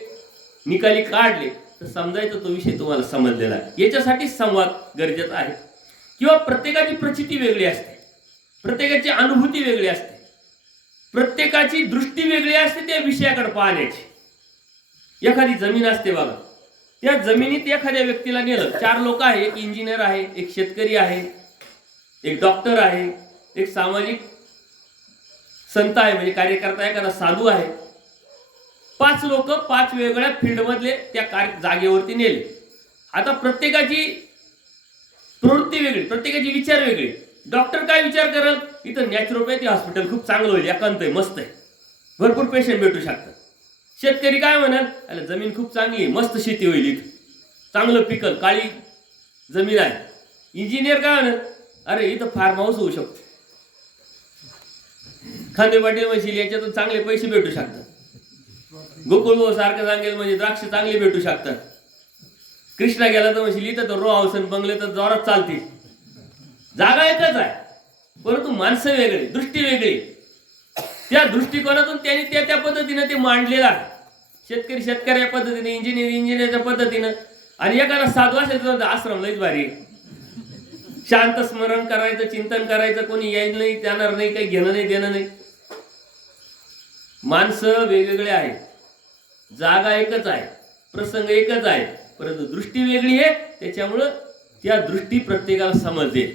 निकाली काढले तर समजायचं तो विषय तुम्हाला समजलेला आहे. याच्यासाठी संवाद गरजेचा आहे. किंवा प्रत्येकाची प्रचिती वेगळी असते, प्रत्येकाची अनुभूती वेगळी असते, प्रत्येकाची दृष्टी वेगळी असते त्या विषयाकडे पाहण्याची. एखादी जमीन असते बघा, त्या जमिनीत एखाद्या व्यक्तीला नेलं, 4 लोक आहे, एक इंजिनियर आहे, एक शेतकरी आहे, एक डॉक्टर आहे, एक सामाजिक संत आहे म्हणजे कार्यकर्ता आहे, एखादा साधू आहे. 5 लोक 5 वेगवेगळ्या फील्डमधले त्या जागेवरती नेले. आता प्रत्येकाची प्रवृत्ती वेगळी, प्रत्येकाची विचार वेगळे. डॉक्टर काय विचार करेल, इथं नॅचरोपॅथी हॉस्पिटल खूप चांगलं होईल, एकांत आहे, मस्त आहे, भरपूर पेशंट भेटू शकतात. शेतकरी काय म्हणाल, अरे जमीन खूप चांगली आहे, मस्त शेती होईल, इथं चांगलं पिकल, काळी जमीन आहे. इंजिनियर काय म्हणाल, अरे इथं फार्म हाऊस होऊ शकतो, खांदेपाटी म्हशील, याच्यातून चांगले पैसे भेटू शकतात. गोकुळ सारखं सांगेल म्हणजे द्राक्ष चांगली भेटू शकतात. कृष्णा गेला तर म्हणशील इथं तर रो हाऊस आणि बंगले तर जोरात चालतील. जागा एकच आहे परंतु माणसं वेगळी, दृष्टी वेगळी. त्या दृष्टिकोनातून त्यांनी त्या पद्धतीने ते मांडलेलं आहे. शेतकरी शेतकऱ्या पद्धतीने, इंजिनियर इंजिनियरच्या पद्धतीनं, आणि एखादा साधू असेल तर आश्रम लईच भारी, शांत स्मरण करायचं, चिंतन करायचं, कोणी यायला नाही, जाणार नाही, काही घेणं नाही देणं नाही. माणसं वेगवेगळे आहेत, जागा एकच आहे, प्रसंग एकच आहे, परंतु दृष्टी वेगळी आहे. त्याच्यामुळं त्या दृष्टी प्रत्येकाला समजते.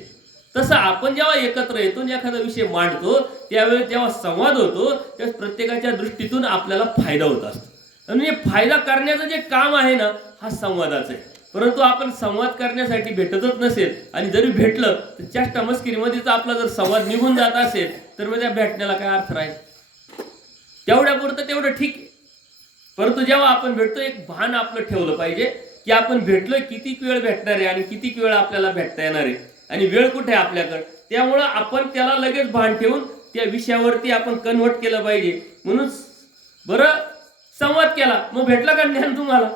तसं आपण जेव्हा एकत्र येतो आणि एखादा विषय मांडतो त्यावेळेस जेव्हा संवाद होतो त्यावेळेस प्रत्येकाच्या दृष्टीतून आपल्याला फायदा होत असतो. म्हणजे फायदा करण्याचं जे काम आहे ना, हा संवादाचं आहे. परंतु आपण संवाद करण्यासाठी भेटतच नसेल आणि जरी भेटलं तर चेष्टा मस्करीमध्येच आपला जर संवाद निघून जात असेल तर मग त्या भेटण्याला काय अर्थ राहील. तेवढ्यापुरतं तेवढं ठीक आहे. परंतु जेव्हा आपण भेटतो एक भान आपलं ठेवलं पाहिजे की आपण भेटलोय, किती वेळ भेटणार आहे आणि किती वेळ आपल्याला भेटता येणार आहे आणि वेळ कुठे आहे आपल्याकडे. त्यामुळं आपण त्याला लगेच भान ठेवून त्या विषयावरती आपण कन्व्हर्ट केलं पाहिजे. म्हणून बरं संवाद केला, मग भेटलं का ज्ञान तुम्हाला?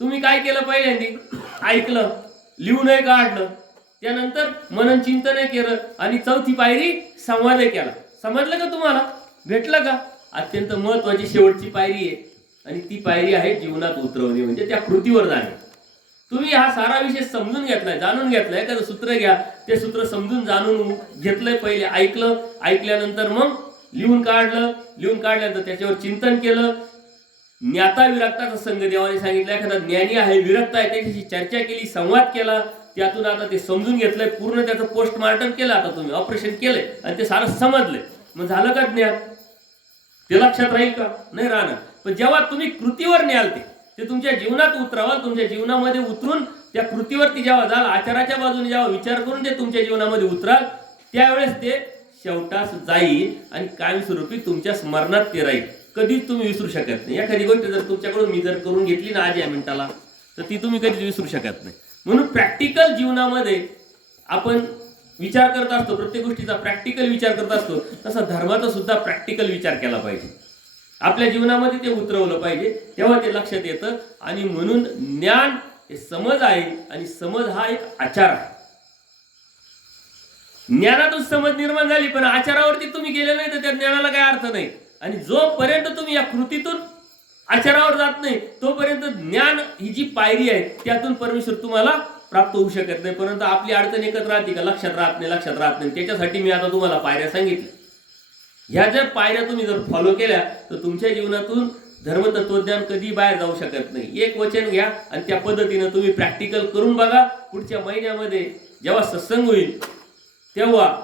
तुम्ही काय केलं पाहिजे? ऐकलं, लिहूनही काढलं, त्यानंतर मनन चिंतन केलं आणि 4थी पायरी संवाद केला. समजलं का तुम्हाला? भेटलं का? अत्यंत महत्वाची शेवटची पायरी आहे आणि ती पायरी आहे जीवनात उतरवणे, म्हणजे त्या कृतीवर जाणे. तुम्ही हा सारा विषय समजून घेतलाय, जाणून घेतलाय, एखादं सूत्र घ्या, ते सूत्र समजून जाणून घेतलंय, पहिले ऐकलं, ऐकल्यानंतर मग लिहून काढलं, लिहून काढल्यानंतर त्याच्यावर चिंतन केलं. ज्ञाता विरक्ताचा संघ देवाने सांगितलं. एखादा ज्ञानी आहे, विरक्त आहे, त्याच्याशी चर्चा केली, संवाद केला, त्यातून आता ते समजून घेतलंय, पूर्ण त्याचं पोस्टमार्टम केलं, आता तुम्ही ऑपरेशन केलंय आणि ते सारं समजलंय. मग झालं का ज्ञान? ते लक्षात राहील का? नाही राहणार. पण जेव्हा तुम्ही कृतीवर न्याल ते तुमच्या जीवनात उतरावाल, तुमच्या जीवनामध्ये उतरून त्या कृतीवरती जेव्हा जाल, आचाराच्या बाजूने जेव्हा विचार करून ते तुमच्या जीवनामध्ये उतराल, त्यावेळेस ते शेवटास जाईल आणि कायमस्वरूपी तुमच्या स्मरणात ते राहील. कधीच तुम्ही विसरू शकत नाही. एखादी गोष्ट जर तुमच्याकडून मी जर करून घेतली ना आज या मिनिटाला, तर ती तुम्ही कधीच विसरू शकत नाही. म्हणून प्रॅक्टिकल जीवनामध्ये आपण विचार करत असतो, प्रत्येक गोष्टीचा प्रॅक्टिकल विचार करत असतो, तसा धर्माचा सुद्धा प्रॅक्टिकल विचार केला पाहिजे. आपल्या जीवनामध्ये ते उतरवलं पाहिजे, तेव्हा ते लक्षात येतं. आणि म्हणून ज्ञान हे समज आहे आणि समज हा एक आचार आहे. ज्ञानातून समज निर्माण झाली पण आचारावरती तुम्ही गेले नाही तर त्या ज्ञानाला काय अर्थ नाही. आणि जोपर्यंत तुम्ही या कृतीतून आचारावर जात नाही तोपर्यंत ज्ञान ही जी पायरी आहे त्यातून परमेश्वर तुम्हाला प्राप्त होऊ शकत नाही. परंतु आपली अडचण एकच राहते का? लक्षात राहत नाही, लक्षात राहत नाही. त्याच्यासाठी मी आता तुम्हाला पायऱ्या सांगितल्या. ह्या जर पायऱ्या तुम्ही जर फॉलो केल्या तर तुमच्या जीवनातून धर्मतत्वज्ञान कधी बाहेर जाऊ शकत नाही. एक वचन घ्या आणि त्या पद्धतीनं तुम्ही प्रॅक्टिकल करून बघा. पुढच्या महिन्यामध्ये जेव्हा सत्संग होईल तेव्हा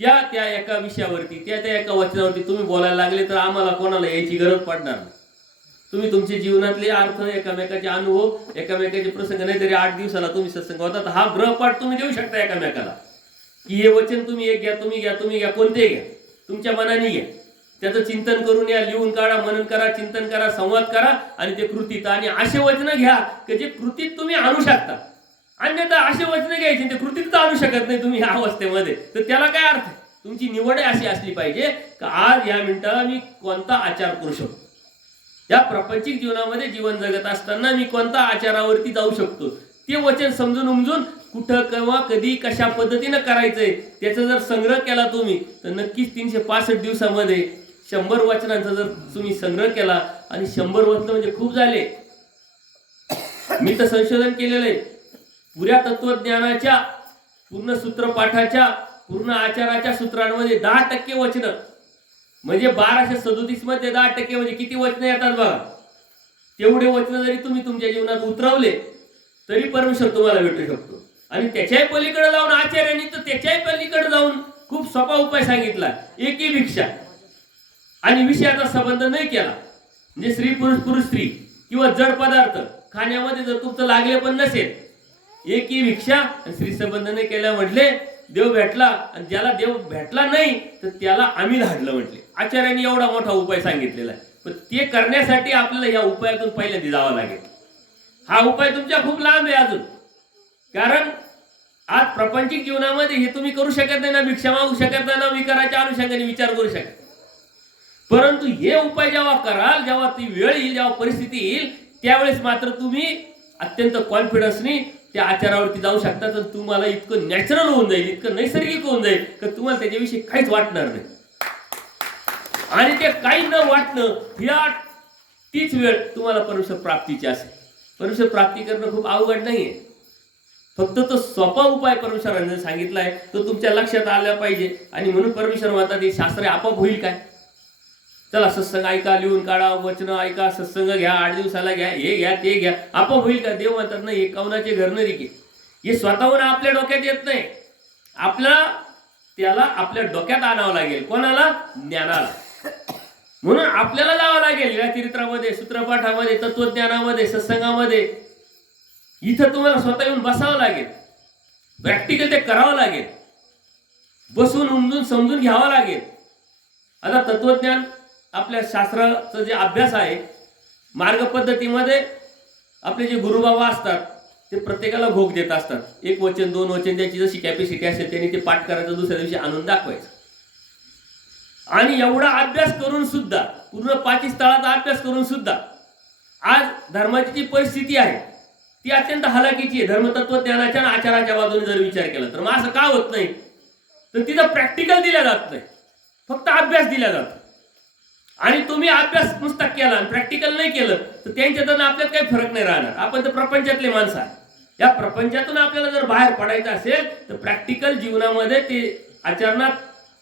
त्या एका विषयावरती, त्या एका वचनावरती तुम्ही बोलायला लागले तर आम्हाला कोणाला यायची गरज पडणार नाही. तुम्ही तुमच्या जीवनातले अर्थ, एकामेकाचे अनुभव, एकामेकाचे प्रसंग, नाही तरी 8 दिवसाला तुम्ही सत्संग होता, हा ग्रहपाठ तुम्ही देऊ शकता एकामेकाला की हे वचन तुम्ही एक घ्या, तुम्ही घ्या, तुम्ही घ्या, कोणते घ्या, तुमच्या मनाने घ्या. त्याचं चिंतन करून या, लिहून काढा, मनन करा, चिंतन करा, संवाद करा आणि ते कृतीत. आणि असे वचन घ्या की जे कृतीत तुम्ही आणू शकता. अन्यथा असे वचन घ्यायचे ते कृतीत आणू शकत नाही तुम्ही ह्या अवस्थेमध्ये, तर त्याला काय अर्थ आहे? तुमची निवड अशी असली पाहिजे की आज या मिनिटाला मी कोणता आचार करू शकतो, या प्रापंचिक जीवनामध्ये जीवन जगत असताना मी कोणता आचारावरती जाऊ शकतो, ते वचन समजून उमजून कुठं केव्हा कधी कशा पद्धतीनं करायचंय त्याचा जर संग्रह केला तुम्ही तर नक्कीच 365 दिवसामध्ये 100 वचनांचा जर तुम्ही संग्रह केला, आणि 100 वचन म्हणजे खूप झाले. मी तर संशोधन केलेलं आहे, पुऱ्या तत्वज्ञानाच्या पूर्ण सूत्रपाठाच्या पूर्ण आचाराच्या सूत्रांमध्ये 10% वचन, म्हणजे 1237 मध्ये 10% म्हणजे किती वचन येतात बघा. तेवढे वचन जरी तुम्ही तुमच्या जीवनात उतरवले तरी परमेश्वर तुम्हाला भेटू शकतो. आणि त्याच्याही पलीकडे जाऊन आचार्यांनी तर त्याच्याही पलीकडे जाऊन खूप सोपा उपाय सांगितला, एकी भिक्षा, आणि विषयाचा संबंध नाही केला. म्हणजे स्त्री पुरुष पुरुष स्त्री किंवा जड पदार्थ खाण्यामध्ये जर तुमचं लागले पण नसेल, एकी भिक्षा आणि स्त्री संबंध नाही केला म्हटले देव भेटला, आणि ज्याला देव भेटला नाही तर त्याला आम्ही धाडलं म्हटले. आचार्यांनी एवढा मोठा उपाय सांगितलेला आहे, पण ते करण्यासाठी आपल्याला या उपायातून पहिल्यांदा जावं लागेल. हा उपाय तुमच्या खूप लांब आहे अजून, कारण आज प्रापंचिक जीवनामध्ये हे तुम्ही करू शकत नाही, ना भिक्षा मागू शकत नाही, ना विकाराच्या अनुषंगाने विचार करू शकत. परंतु हे उपाय जेव्हा कराल, जेव्हा ती वेळ येईल, जेव्हा परिस्थिती येईल, त्यावेळेस मात्र तुम्ही अत्यंत कॉन्फिडन्सनी त्या आचारावरती जाऊ शकता. तर तुम्हाला इतकं नॅचरल होऊन जाईल, इतकं नैसर्गिक होऊन जाईल की तुम्हाला त्याच्याविषयी काहीच वाटणार नाही. आणि ते काही न वाटणं ह्या तीच वेळ तुम्हाला परमेश्वर प्राप्तीची असेल. परमेश्वर प्राप्ती करणं खूप अवघड नाहीये, फक्त तो सोपा उपाय परमेश्वराने सांगितला आहे तो तुमच्या लक्षात आला पाहिजे. आणि म्हणून परमेश्वर म्हणतात हे शास्त्र आपोआप होईल काय, चला सत्संग ऐका, लिहून काढा, वचन ऐका, सत्संग घ्या, 8 दिवसाला घ्या, हे घ्या ते घ्या, आपोआप होईल का? देव म्हणतात नाही, एकावनाचे घर न रिके. हे स्वतःहून आपल्या डोक्यात येत नाही, त्याला आपल्या डोक्यात आणावं लागेल. कोणाला? ज्ञानाला. म्हणून आपल्याला जावं लागेल या चरित्रामध्ये, सूत्रपाठामध्ये, तत्वज्ञानामध्ये, सत्संगामध्ये. इथं तुम्हाला स्वतः येऊन बसावं लागेल, प्रॅक्टिकल ते करावं लागेल, बसून उमजून समजून घ्यावं लागेल. आता तत्वज्ञान आपल्या शास्त्राचा जे अभ्यास आहे, मार्ग पद्धतीमध्ये आपले जे गुरुबाबा असतात ते प्रत्येकाला भोग देत असतात. 1 वचन 2 वचन त्याची जशी कॅपॅसिटी असेल त्यांनी ते पाठ करायचं, दुसऱ्या दिवशी आणून दाखवायचं. आणि एवढा अभ्यास करून सुद्धा, पूर्ण 5 स्थळाचा अभ्यास करून सुद्धा आज धर्माची जी परिस्थिती आहे ती अत्यंत हलाखीची आहे. धर्मतत्वज्ञानाच्या आणि आचाराच्या बाजूने जर विचार केला तर मग असं का होत नाही, तर तिथं प्रॅक्टिकल दिल्या जात नाही, फक्त अभ्यास दिला जातो. आणि तुम्ही अभ्यास नुसता केला आणि प्रॅक्टिकल नाही केलं तर त्यांच्यात आपल्यात काही फरक नाही राहणार. आपण तर प्रपंचातले माणसं आहे, या प्रपंचातून आपल्याला जर बाहेर पडायचं असेल तर प्रॅक्टिकल जीवनामध्ये ते आचरणात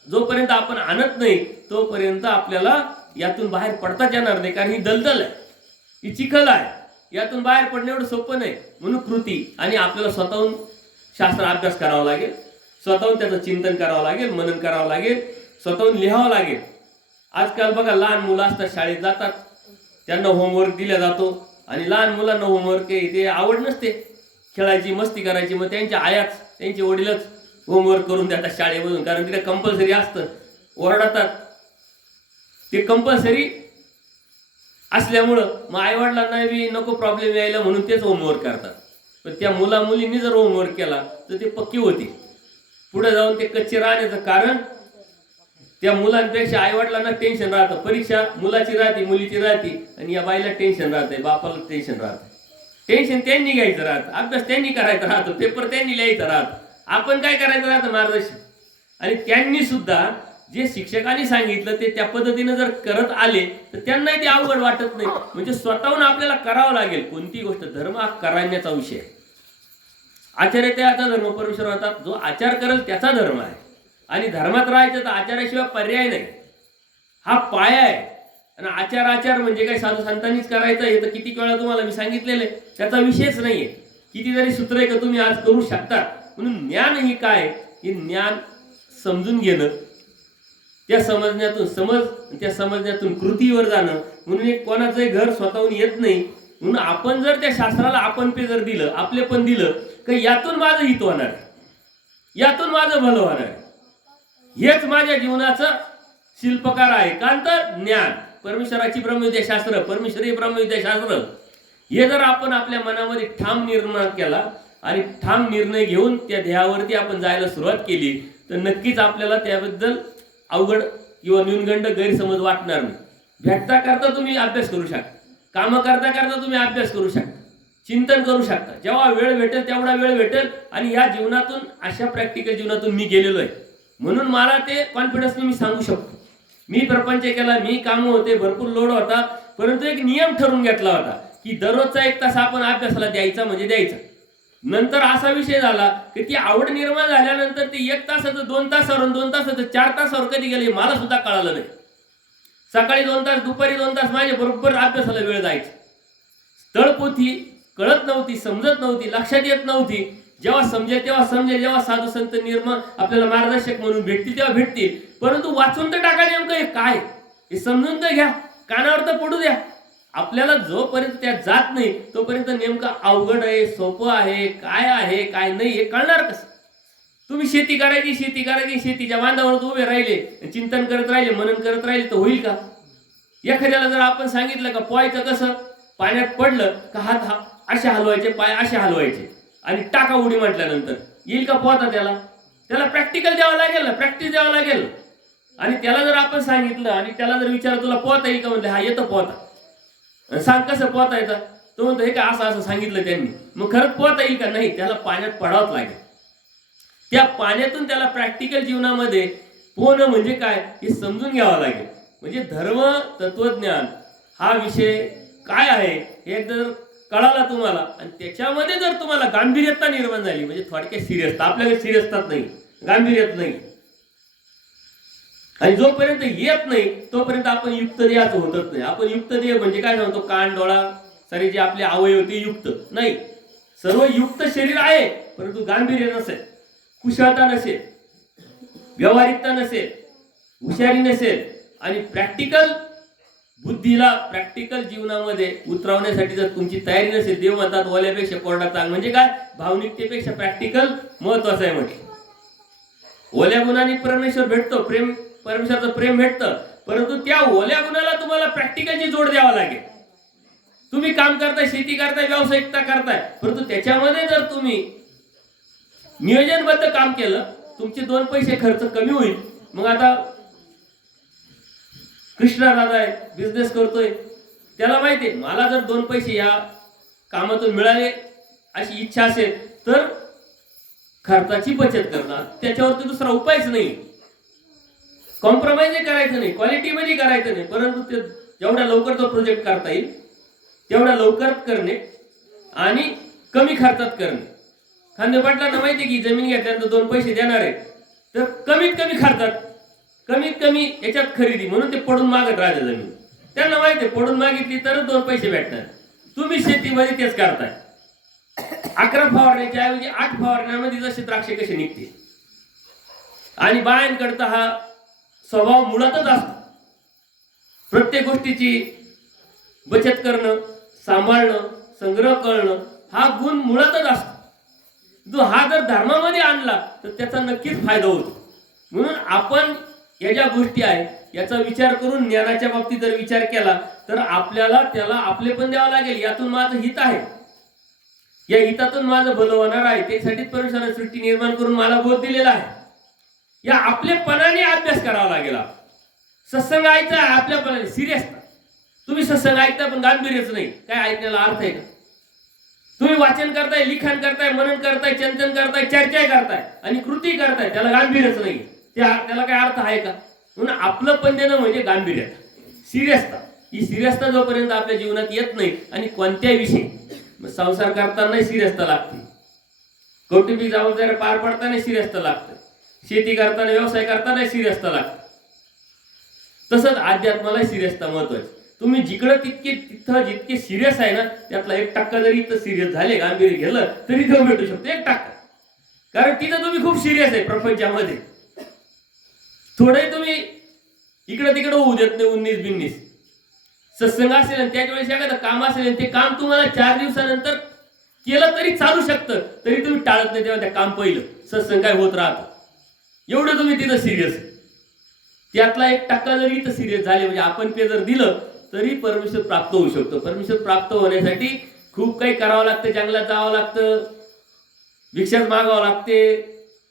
जोपर्यंत आपण आणत नाही तोपर्यंत आपल्याला यातून बाहेर पडताच येणार नाही. कारण ही दलदल आहे, ही चिखल आहे, यातून बाहेर पडणं एवढं सोपं नाही. म्हणून कृती आणि आपल्याला स्वतःहून शास्त्र अभ्यास करावा लागेल, स्वतःहून त्याचं चिंतन करावं लागेल, मनन करावं लागेल, स्वतःहून लिहावं लागेल. आजकाल बघा लहान मुलं असतात, शाळेत जातात, त्यांना होमवर्क दिला जातो आणि लहान मुलांना होमवर्क ते आवड नसते, खेळायची मस्ती करायची. मग त्यांच्या आयाच त्यांचे वडीलच होमवर्क करून देतात शाळेमधून, कारण तिथे कंपल्सरी असतं, ओरडतात. ते कंपल्सरी असल्यामुळं मग आईवडिलांना बी नको प्रॉब्लेम यायला म्हणून तेच होमवर्क करतात. पण त्या मुला मुलींनी जर होमवर्क केला तर ते पक्की होते. पुढे जाऊन ते कच्चे राहण्याचं कारण त्या मुलांपेक्षा आईवडिलांना टेन्शन राहतं. परीक्षा मुलाची राहते, मुलीची राहते, आणि या बाईला टेन्शन राहतंय, बापाला टेन्शन राहतं. टेन्शन त्यांनी घ्यायचं राहतं, अभ्यास त्यांनी करायचा राहतो, पेपर त्यांनी लिहायचा राहतं, आपण काय करायचं राहतं? मार्गदर्शन. आणि त्यांनी सुद्धा जे शिक्षकांनी सांगितलं ते त्या पद्धतीने जर करत आले तर त्यांनाही ते अवघड वाटत नाही. म्हणजे स्वतःहून आपल्याला करावं लागेल कोणती गोष्ट. धर्म हा करण्याचा विषय आहे. आचार्य त्याचा धर्म. परमेश्वर म्हणतात जो आचार करेल त्याचा धर्म आहे. आणि धर्मात राहायचं तर आचाराशिवाय पर्याय नाही, हा पाया आहे. आणि आचार म्हणजे काय साधू संतांनीच करायचं हे तर किती वेळा तुम्हाला मी सांगितलेलं आहे, त्याचा विषयच नाहीये. किती जरी सूत्र आहे का तुम्ही आज करू शकता. म्हणून ज्ञान ही काय, हे ज्ञान समजून घेणं, त्या समजण्यातून त्या समजण्यातून कृतीवर जाणं. म्हणून एक कोणाचंही घर स्वतःहून येत नाही. म्हणून आपण जर त्या शास्त्राला आपण पे जर दिलं, आपले पण दिलं, की यातून माझं हित होणार आहे, यातून माझं भलं होणार आहे, हेच माझ्या जीवनाचं शिल्पकार आहे. कारण तर ज्ञान, परमेश्वराची ब्रह्मविद्या शास्त्र, परमेश्वरी ब्रह्मविद्या शास्त्र, हे जर आपण आपल्या मनामध्ये ठाम निर्माण केला आणि ठाम निर्णय घेऊन त्या ध्येयावरती आपण जायला सुरुवात केली तर नक्कीच आपल्याला त्याबद्दल अवघड किंवा न्यूनगंड गैरसमज वाटणार नाही. भेटता करता तुम्ही अभ्यास करू शकता, कामं करता करता तुम्ही अभ्यास करू शकता, चिंतन करू शकता. जेव्हा वेळ भेटेल तेवढा वेळ भेटेल. आणि या जीवनातून, अशा प्रॅक्टिकल जीवनातून मी गेलेलो आहे, म्हणून मला ते कॉन्फिडन्सने मी सांगू शकतो. मी प्रपंच केला, मी कामं होते, भरपूर लोड होता, परंतु एक नियम ठरवून घेतला होता की दररोजचा 1 तास आपण अभ्यासाला द्यायचा म्हणजे द्यायचा. नंतर असा विषय झाला की ती आवड निर्माण झाल्यानंतर ते 1 तासाचं 2 तासावर, 2 तासाचं 4 तासावर कधी गेले मला सुद्धा कळालं नाही. सकाळी 2 तास, दुपारी 2 तास माझ्या बरोबर अभ्यासाला वेळ जायचा. तळपोथी कळत नव्हती, समजत नव्हती, लक्षात येत नव्हती. जेव्हा समजेल तेव्हा समजेल, जेव्हा साधू संत निर्मळ आपल्याला मार्गदर्शक म्हणून भेटतील तेव्हा भेटतील. परंतु वाचून तर टाका नेमकं हे काय, हे समजून तर घ्या, कानावर तर पडू द्या. आपल्याला जोपर्यंत त्यात जात नाही तोपर्यंत नेमकं अवघड आहे, सोपं आहे, काय नाही हे कळणार कसं? तुम्ही शेती करायची, शेतीच्या बांधावर उभे राहिले, चिंतन करत राहिले, मनन करत राहिले तर होईल का? एखाद्याला जर आपण सांगितलं का पोहायचं कसं, पाण्यात पडलं का हात असे हलवायचे, पाय असे हलवायचे आणि टाका उडी म्हटल्यानंतर येईल का पोहता? त्याला प्रॅक्टिकल द्यावं लागेल ना, प्रॅक्टिस द्यावं लागेल. आणि त्याला जर आपण सांगितलं आणि त्याला जर विचारलं तुला पोहता येईल का, म्हणलं हा येतं पोहता, सांग कसं पोहता येतं, तो म्हणतो हे का असं सांगितलं त्यांनी, मग खरंच पोहता येईल का? नाही, त्याला पाण्यात पडावंच लागेल. त्या पाण्यातून त्याला प्रॅक्टिकल जीवनामध्ये पोहणं म्हणजे काय हे समजून घ्यावं लागेल. म्हणजे धर्म तत्वज्ञान हा विषय काय आहे हे एकदा कळाला तुम्हाला आणि त्याच्यामध्ये जर तुम्हाला गांभीर्यता निर्माण झाली, म्हणजे थोडक्यात सिरियसता, आपल्याकडे सिरियसतात नाही, गांभीर्यत नाही, आणि जोपर्यंत येत नाही तोपर्यंत आपण युक्त देहाचं होतच नाही. आपण युक्त देह म्हणजे काय सांगतो, कान, डोळा, सारे जे आपले अवयव ते युक्त नाही, सर्व युक्त शरीर आहे, परंतु गांभीर्य नसेल, कुशलता नसेल, व्यावहारिकता नसेल, हुशारी नसेल आणि प्रॅक्टिकल बुद्धीला प्रॅक्टिकल जीवनामध्ये उतरवण्यासाठी जर तुमची तयारी नसेल, देव म्हणतात ओल्यापेक्षा कोरडा चांग, म्हणजे काय, भावनिकतेपेक्षा प्रॅक्टिकल महत्वाचं आहे म्हटलं. ओल्या गुणाने परमेश्वर भेटतो, परमेश्वराचं प्रेम भेटतं, परंतु त्या ओल्या गुणाला तुम्हाला प्रॅक्टिकलची जोड द्यावा लागेल. तुम्ही काम करताय, शेती करताय, व्यावसायिकता करताय, परंतु त्याच्यामध्ये जर तुम्ही नियोजनबद्ध काम केलं, तुमचे 2 पैसे खर्च कमी होईल. मग आता कृष्णा दादा आहे, बिझनेस करतोय, त्याला माहिती आहे मला जर 2 पैसे या कामातून मिळाले अशी इच्छा असेल तर खर्चाची बचत करणार, त्याच्यावरती दुसरा उपायच नाही. कॉम्प्रोमाइज करायचं नाही, क्वालिटीमध्ये करायचं नाही, परंतु ते जेवढ्या लवकर तो प्रोजेक्ट करता येईल तेवढ्या लवकर करणे आणि कमी खर्चात करणे. खांदे पाटलांना माहिती की जमीन घेतल्यानंतर 2 पैसे देणार आहे, तर कमीत कमी खर्चात, कमीत कमी याच्यात खरेदी, म्हणून ते पडून मागत राहते जमीन. त्यांना माहिती आहे पडून मागितली तरच 2 पैसे भेटणार. तुम्ही शेतीमध्ये तेच करताय. 11 फवारण्याच्या ऐवजी 8 फवारण्यामध्ये जसे द्राक्षे कसे निघते. आणि बायांकडता हा स्वभाव मुळातच असतो, प्रत्येक गोष्टीची बचत करणं, सांभाळणं, संग्रह करणं हा गुण मुळातच असतो. जो हा जर धर्मामध्ये आणला तर त्याचा नक्कीच फायदा होतो. म्हणून आपण या ज्या गोष्टी आहेत याचा विचार करून ज्ञानाच्या बाबतीत जर विचार केला तर आपल्याला त्याला आपले पण द्यावं लागेल. यातून माझं हित आहे, या हितातून माझं भलं होणार आहे, त्यासाठी परमेश्वराने सृष्टी निर्माण करून मला बोध दिलेला आहे. या आपलेपणाने अभ्यास करावा लागेल. सत्संग ऐकता आपल्यापणाने, सिरियस. तुम्ही सत्संग ऐकता पण गांभीर्यच नाही, काय ऐकण्याला अर्थ आहे का? तुम्ही वाचन करताय, लिखाण करताय, मनन करताय, चिंतन करताय, चर्चा करताय आणि कृती करताय, त्याला गांभीर्यच नाही, त्याला काय अर्थ आहे का? म्हणून आपलं पण देणं म्हणजे गांभीर्यता, सिरियसता. ही सिरियसता जोपर्यंत आपल्या जीवनात येत नाही आणि कोणत्याही विषयी, संसार करताना सिरियसता लागते, कौटुंबिक जबाबदाऱ्या पार पडताना सिरियसता लागते, शेती करताना, व्यवसाय करताना सिरियसता लागते. तसंच अध्यात्माला सिरियसता महत्वाची. तुम्ही जिकडं तिथं जितके सिरियस आहे ना, त्यातला 1% जरी इथं सिरियस झाले, गांभीर्य गेलं तरी देव भेटू शकतो 1%. कारण तिथं तुम्ही खूप सिरियस आहे प्रपंचामध्ये. थोडंही तुम्ही इकडं तिकडं होऊ देत नाही 19-20. सत्संग असेल आणि त्याच वेळेस एखादं काम असेल ते काम तुम्हाला 4 दिवसानंतर केलं तरी चालू शकतं, तरी तुम्ही टाळत नाही, तेव्हा त्या काम पहिलं सत्संग काय होत राहतं. एवढं तुम्ही तिथं सिरियस. त्यातला 1% जरी इथं सिरियस झाले म्हणजे आपण ते जर दिलं तरी परमेश्वर प्राप्त होऊ शकतो. परमेश्वर प्राप्त होण्यासाठी खूप काही करावं लागतं, जंगलात जावं लागतं, भिक्षाच मागावं लागते,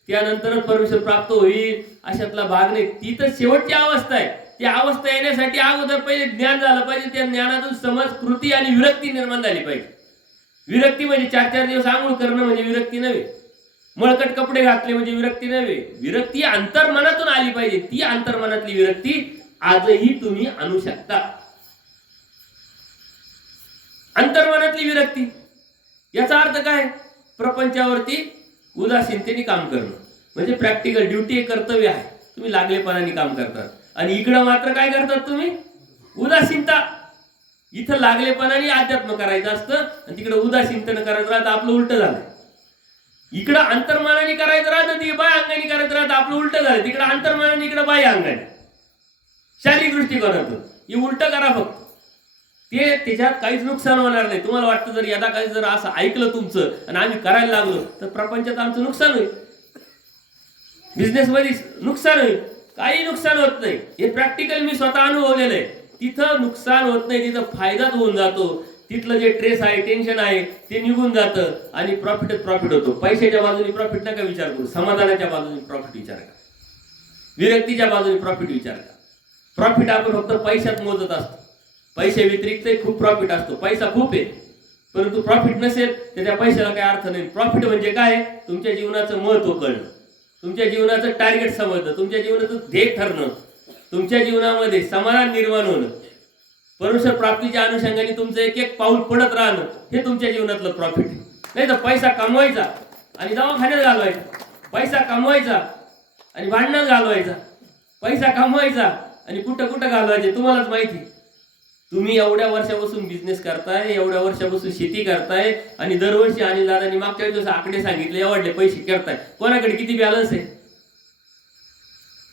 त्यानंतरच परमेश्वर प्राप्त होईल, अशातला भाग नाही. ती तर शेवटची अवस्था आहे. ती अवस्था येण्यासाठी अगोदर पहिले ज्ञान झालं पाहिजे. त्या ज्ञानातून समज, कृती आणि विरक्ती निर्माण झाली पाहिजे. विरक्ती म्हणजे 4-4 दिवस आंघोळ करणं म्हणजे विरक्ती नव्हे. मळकट कपडे घातले म्हणजे विरक्ती नव्हे. विरक्ती अंतर्मनातून आली पाहिजे. ती अंतर्मनातली विरक्ती आजही तुम्ही आणू शकता. अंतर्मनातली विरक्ती याचा अर्थ काय? प्रपंचावरती उदासीनतेने काम करणं म्हणजे प्रॅक्टिकल ड्युटी, एक कर्तव्य आहे. तुम्ही लागलेपणाने काम करतात आणि इकडं मात्र काय करतात तुम्ही? उदासीनता. इथं लागलेपणाने अध्यात्म करायचं असतं आणि तिकडे उदासीनतेनं करायचं राहतं. आपलं उलट झालं. इकडं अंतर्मनाने करायचं राहतं, ती बाय अंगाने करायचं राहतं. आपलं उलट झालं. तिकडं अंतर्मनाने, इकडं बाय अंगाने. शारीरिक दृष्टिकोनातून हे उलट करा फक्त. ते त्याच्यात काहीच नुकसान होणार नाही. तुम्हाला वाटतं जर यदा काही जर असं ऐकलं तुमचं आणि आम्ही करायला लागलो तर प्रपंचात आमचं नुकसान होईल, बिझनेसमध्ये नुकसान होईल. काही नुकसान होत नाही. हे प्रॅक्टिकल मी स्वतः अनुभवलेलं आहे. तिथं नुकसान होत नाही, तिथं फायदाच होऊन जातो. तिथलं जे ट्रेस आहे, टेन्शन आहे, ते निघून जातं आणि प्रॉफिटच प्रॉफिट होतो. पैशाच्या बाजूने प्रॉफिट नका विचार करू, समाधानाच्या बाजूने प्रॉफिट विचार करा, विरक्तीच्या बाजूने प्रॉफिट विचार करा. प्रॉफिट आपण फक्त पैशात मोजत असतो. पैसे व्यतिरिक्त खूप प्रॉफिट असतो. पैसा खूप आहे, परंतु प्रॉफिट नसेल तर त्या पैशाला काही अर्थ नाही. प्रॉफिट म्हणजे काय? तुमच्या जीवनाचं महत्व कळणं, तुमच्या जीवनाचं टार्गेट समजणं, तुमच्या जीवनाचं ध्येय ठरणं, तुमच्या जीवनामध्ये समाधान निर्माण होणं, परमेश्वर प्राप्तीच्या अनुषंगाने तुमचं एक एक पाऊल पडत राहणं, हे तुमच्या जीवनातलं प्रॉफिट आहे. नाही तर पैसा कमवायचा आणि दवाखान्यात घालवायचा, पैसा कमवायचा आणि भांडणात घालवायचा, पैसा कमवायचा आणि कुठं कुठं घालवायचे तुम्हालाच माहिती. तुम्ही एवढ्या वर्षापासून बिझनेस करताय, एवढ्या वर्षापासून शेती करताय आणि दरवर्षी अनिल दादांनी मागच्या दिवस आकडे सांगितले, एवढे पैसे करताय. कोणाकडे किती बॅलन्स आहे?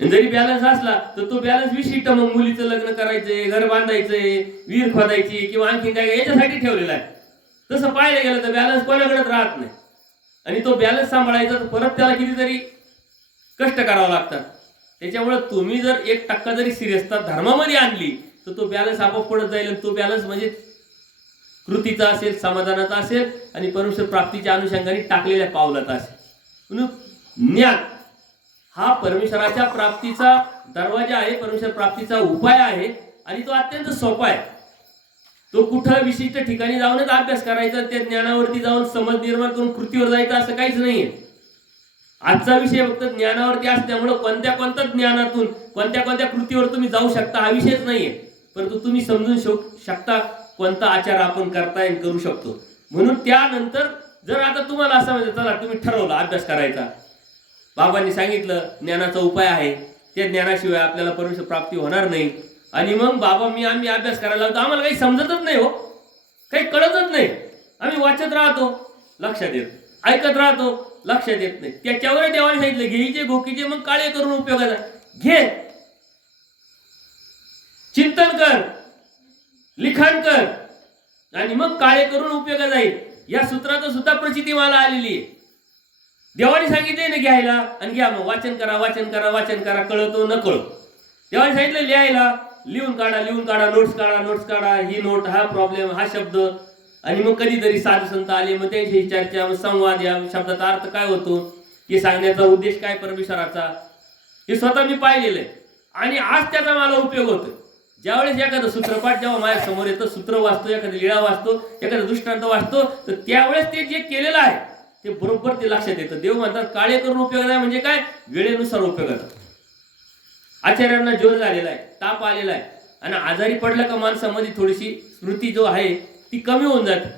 जरी बॅलन्स असला तर तो बॅलन्स विशिष्ट, मग मुलीचं लग्न करायचंय, घर बांधायचंय, विहीर खोदायची किंवा आणखी काय याच्यासाठी ठेवलेला आहे. तसं पाहायला गेलं तर बॅलन्स कोणाकडेच राहत नाही आणि तो बॅलन्स सांभाळायचा तर परत त्याला कितीतरी कष्ट करावं लागतात. त्याच्यामुळे तुम्ही जर 1% जरी सिरियसता धर्मामध्ये आणली तर तो बॅलन्स आपोआप पडत जाईल. आणि तो बॅलन्स म्हणजे कृतीचा असेल, समाधानाचा असेल आणि परमेश्वर प्राप्तीच्या अनुषंगाने टाकलेल्या पावलाचा असेल. म्हणून ज्ञान हा परमेश्वराच्या प्राप्तीचा दरवाजा आहे, परमेश्वर प्राप्तीचा उपाय आहे आणि तो अत्यंत सोपा आहे. तो कुठं विशिष्ट ठिकाणी जाऊनच अभ्यास करायचा, त्या ज्ञानावरती जाऊन समज निर्माण करून कृतीवर जायचं असं काहीच नाहीये. आजचा विषय फक्त ज्ञानावरती असल्यामुळे कोणत्या कोणत्या ज्ञानातून कोणत्या कोणत्या कृतीवर तुम्ही जाऊ शकता हा विषयच नाहीये. परंतु तुम्ही समजून शकता कोणता आचार आपण करताय आणि करू शकतो. म्हणून त्यानंतर जर आता तुम्हाला असं म्हणजे चला तुम्ही ठरवलं अभ्यास करायचा, बाबांनी सांगितलं ज्ञानाचा उपाय आहे, त्या ज्ञानाशिवाय आपल्याला परमेश्वर प्राप्ती होणार नाही. आणि मग बाबा आम्ही अभ्यास करायला लागतो, आम्हाला काही समजतच नाही हो, काही कळतच नाही. आम्ही वाचत राहतो, लक्षात येत, ऐकत राहतो, लक्षात येत नाही. त्याच्यावर देवाने सांगितलं घेईचे घोकीचे मग काळे करून उपयोगाचा घे, चिंतन कर, लिखाण कर आणि मग काळे करून उपयोगा जाईल. या सूत्राचं सुद्धा प्रचिती मला आलेली आहे. देवाने सांगितले ना घ्यायला आणि घ्या, मग वाचन करा, वाचन करा, वाचन करा, कळतो न कळतो. देवाने सांगितलं लिहायला, लिहून काढा, लिहून काढा, नोट्स काढा, नोट्स काढा, ही नोट, हा प्रॉब्लेम, हा शब्द. आणि मग कधीतरी साधू संत आले, मग त्यांची चर्चा, संवाद, या शब्दाचा अर्थ काय होतो, हे सांगण्याचा उद्देश काय परमेश्वराचा, हे स्वतः मी पाहिलेलं आहे आणि आज त्याचा मला उपयोग होतो. ज्यावेळेस एखादं सूत्रपाठ जेव्हा माझ्या समोर येतं, सूत्र वाचतो, एखादा लिळा वाचतो, एखादा दृष्टांत वाचतो, तर त्यावेळेस ते जे केलेलं आहे ते बरोबर ते लक्षात येतं. देव म्हणतात काळे करून उपयोग नाही म्हणजे काय, वेळेनुसार उपयोगाचा. आचार्यांना जोर झालेला आहे, ताप आलेला आहे आणि आजारी पडलं का माणसामध्ये थोडीशी स्मृती जो आहे ती कमी होऊन जाते.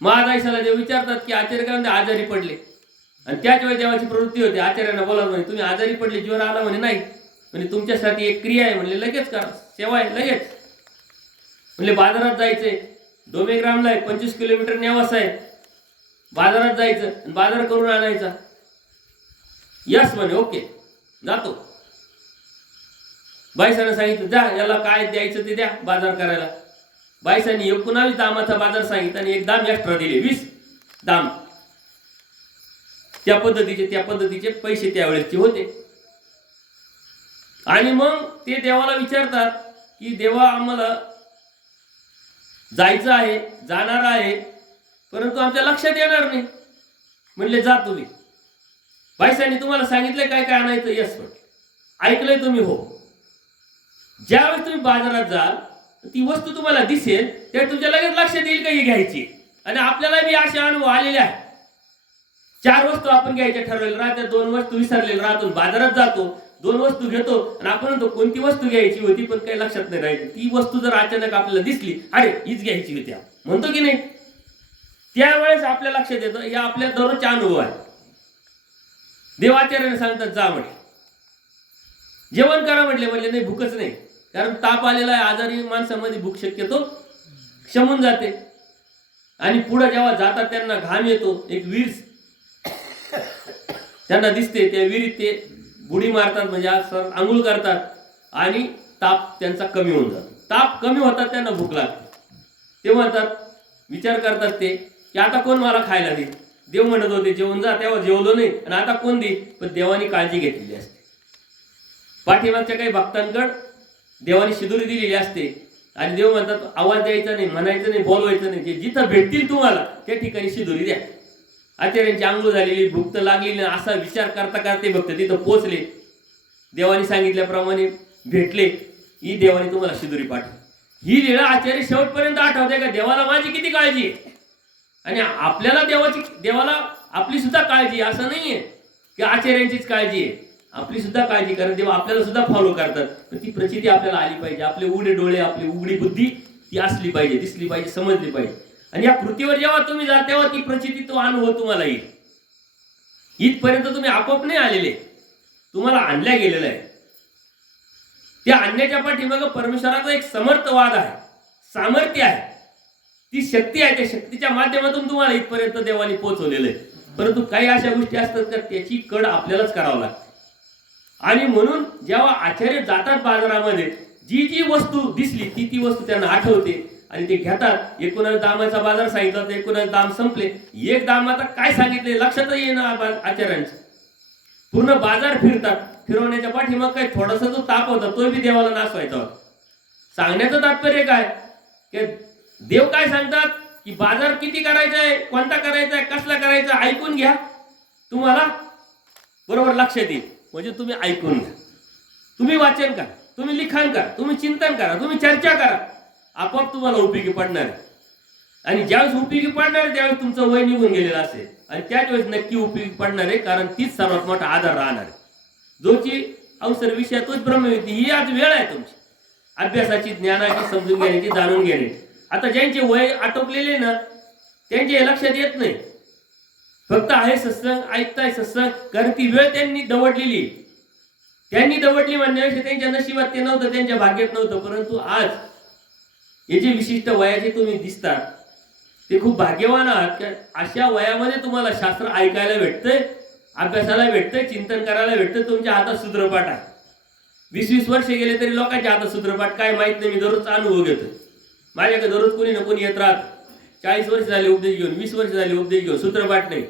महादायशाला देव विचारतात की आचार्य काय म्हणते, आजारी पडले. आणि त्याच वेळी देवाची प्रवृत्ती होते, आचार्यांना बोला म्हणे तुम्ही आजारी पडले, ज्वर आला म्हणे, नाही म्हणजे तुमच्यासाठी एक क्रिया आहे म्हणले, लगेच करा, सेवा आहे लगेच. म्हणले बाजारात जायचंय, डोमेग्रामला आहे, 25 किलोमीटर नेवास आहे, बाजारात जायचं आणि बाजार करून आणायचा. यस म्हणे, ओके जातो. बाईसानं सांगितलं जा याला काय द्यायचं ते द्या बाजार करायला. बाईसांनी 19 दामाचा बाजार सांगितलं आणि एक दाम एक्स्ट्रा दिले, 20 दाम. त्या पद्धतीचे पैसे त्यावेळेसचे होते. आणि मग ते देवाला विचारतात की देवा आम्हाला जायचं आहे, जाणार आहे, परंतु आमच्या लक्षात येणार नाही. म्हणले जा तुम्ही. बाईसांनी तुम्हाला सांगितलंय काय काय आणायचं? यस म्हटलं. ऐकलंय तुम्ही? हो. ज्यावेळेस तुम्ही बाजारात जाल ती वस्तू तुम्हाला दिसेल त्या तुमच्या लगेच लक्षात येईल का ही घ्यायची. आणि आपल्याला बी असे अनुभव आलेले आहे. 4 वस्तू आपण घ्यायच्या ठरवलेल्या राहत्या, 2 वस्तू विसरलेल्या राहतो. बाजारात जातो, 2 वस्तू घेतो आणि आपण म्हणतो कोणती वस्तू घ्यायची होती पण काही लक्षात नाही राहिली. ती वस्तू जर अचानक आपल्याला दिसली, अरे हीच घ्यायची होती म्हणतो की नाही, त्यावेळेस आपल्या लक्षात येतं. या आपल्या दररोजचा अनुभव आहे. देवाचार्याने सांगतात जा म्हटले, जेवण करा म्हटले. म्हणले नाही भूकच नाही, कारण ताप आलेला आहे. आजारी माणसामध्ये भूक शक्यतो शमून जाते. आणि पुढे जेव्हा जातात त्यांना घाम येतो, एक विहीर त्यांना दिसते, त्या विहिरीत ते बुडी मारतात, म्हणजे आंघोळ करतात आणि ताप त्यांचा कमी होऊन जातो. ताप कमी होतात, त्यांना भूक लागते. ते म्हणतात, विचार करतात ते की आता कोण मला खायला देईल. देव म्हणत होते जेवून जा, तेव्हा जेवलो नाही आणि आता कोण देईल. पण देवानी काळजी घेतलेली असते. पाठीमागच्या काही भक्तांकडे देवानी शिदोरी दिलेली असते आणि देव म्हणतात आवाज द्यायचा नाही, म्हणायचं नाही, बोलवायचं नाही. जे जिथं भेटतील तुम्हाला त्या ठिकाणी शिदोरी द्या. आचार्यांची आंघोळ झालेली, भूक तर लागलेली नाही, असा विचार करता करते भक्त तिथं पोचले. देवानी सांगितल्याप्रमाणे भेटले. ही देवानी तुम्हाला शिदोरी पाठवली. ही लीळा आचार्य शेवटपर्यंत आठवते का देवाला माझी किती काळजी आहे. आणि आपल्याला देवाला आपली सुद्धा काळजी आहे. असं नाहीये की आचार्यांचीच काळजी आहे, आपली सुद्धा काळजी करत. देव आपल्याला सुद्धा फॉलो करतात. पण ती प्रचिती आपल्याला आली पाहिजे. आपले उघडे डोळे, आपली उघडी बुद्धी ती असली पाहिजे, दिसली पाहिजे, समजली पाहिजे. आणि या कृतीवर जेव्हा तुम्ही जाल तेव्हा ती प्रचिती, तो अनुभव तुम्हाला येईल. इथपर्यंत तुम्ही आपोआप नाही आलेले, तुम्हाला आणल्या गेलेलं आहे. त्या आणण्याच्या पाठीमागे परमेश्वराचा एक समर्थवाद आहे, सामर्थ्य आहे, ती शक्ती आहे. त्या शक्तीच्या माध्यमातून तुम्हाला इथपर्यंत देवाने पोहोचवलेलं आहे. परंतु काही अशा गोष्टी असतात का त्याची कड आपल्यालाच करावं लागते. आणि म्हणून जेव्हा आचार्य जातात बाजारामध्ये, जी जी वस्तू दिसली ती वस्तू त्यांना आठवते आणि ते घेतात. 19 दामाचा बाजार सांगितला तर 19 दाम संपले. एक दामाचा काय सांगितले लक्षात येईना आचार्यांचं. पूर्ण बाजार फिरतात. फिरवण्याच्या पाठीमाग काय थोडासा जो ताप होता तो बी देवाला नासवायचा होता. सांगण्याचं तात्पर्य काय की देव काय सांगतात की बाजार किती करायचा आहे, कोणता करायचा आहे, कसला करायचा, ऐकून घ्या, तुम्हाला बरोबर लक्षात येईल. म्हणजे तुम्ही ऐकून घ्या, तुम्ही वाचन करा, तुम्ही लिखाण करा, तुम्ही चिंतन करा, तुम्ही चर्चा करा, आपोआप तुम्हाला उपयोगी पडणार आहे. आणि ज्यावेळेस उपयोगी पडणार आहे त्यावेळेस तुमचं वय निघून गेलेलं असेल आणि त्याच वेळेस नक्की उपयोगी पडणार आहे. कारण तीच सर्वात मोठा आधार राहणार आहे. जोची अवसर विषय तोच ब्रह्मविद्या. ही आज वेळ आहे तुमची अभ्यासाची, ज्ञानाची, समजून घेण्याची, जाणून घेण्याची. आता ज्यांचे वय आटोपलेले ना त्यांचे हे लक्षात येत नाही. फक्त आहे सत्संग, ऐकताय सत्संग, कारण ती वेळ त्यांनी दवडलेली. त्यांनी दवडली म्हणण्यापेक्षा त्यांच्या नशिबात ते नव्हतं, त्यांच्या भाग्यात नव्हतं. परंतु आज हे जे विशिष्ट वयाचे तुम्ही दिसतात ते खूप भाग्यवान आहात. अशा वयामध्ये तुम्हाला शास्त्र ऐकायला भेटतंय, अभ्यासाला भेटतंय, चिंतन करायला भेटतंय. तुमच्या हातात सूत्रपाठ आहे. 20-20 वर्ष गेले तरी लोकांच्या हातात सूत्रपाठ काय माहित नाही. मी दररोजचा अनुभव घेतो. माझ्याकडे दररोज कोणी ना कोणी येत राहत. 40 वर्ष झाले उपदेश घेऊन, 20 वर्ष झाले उपदेश घेऊन, सूत्रपाठ नाही.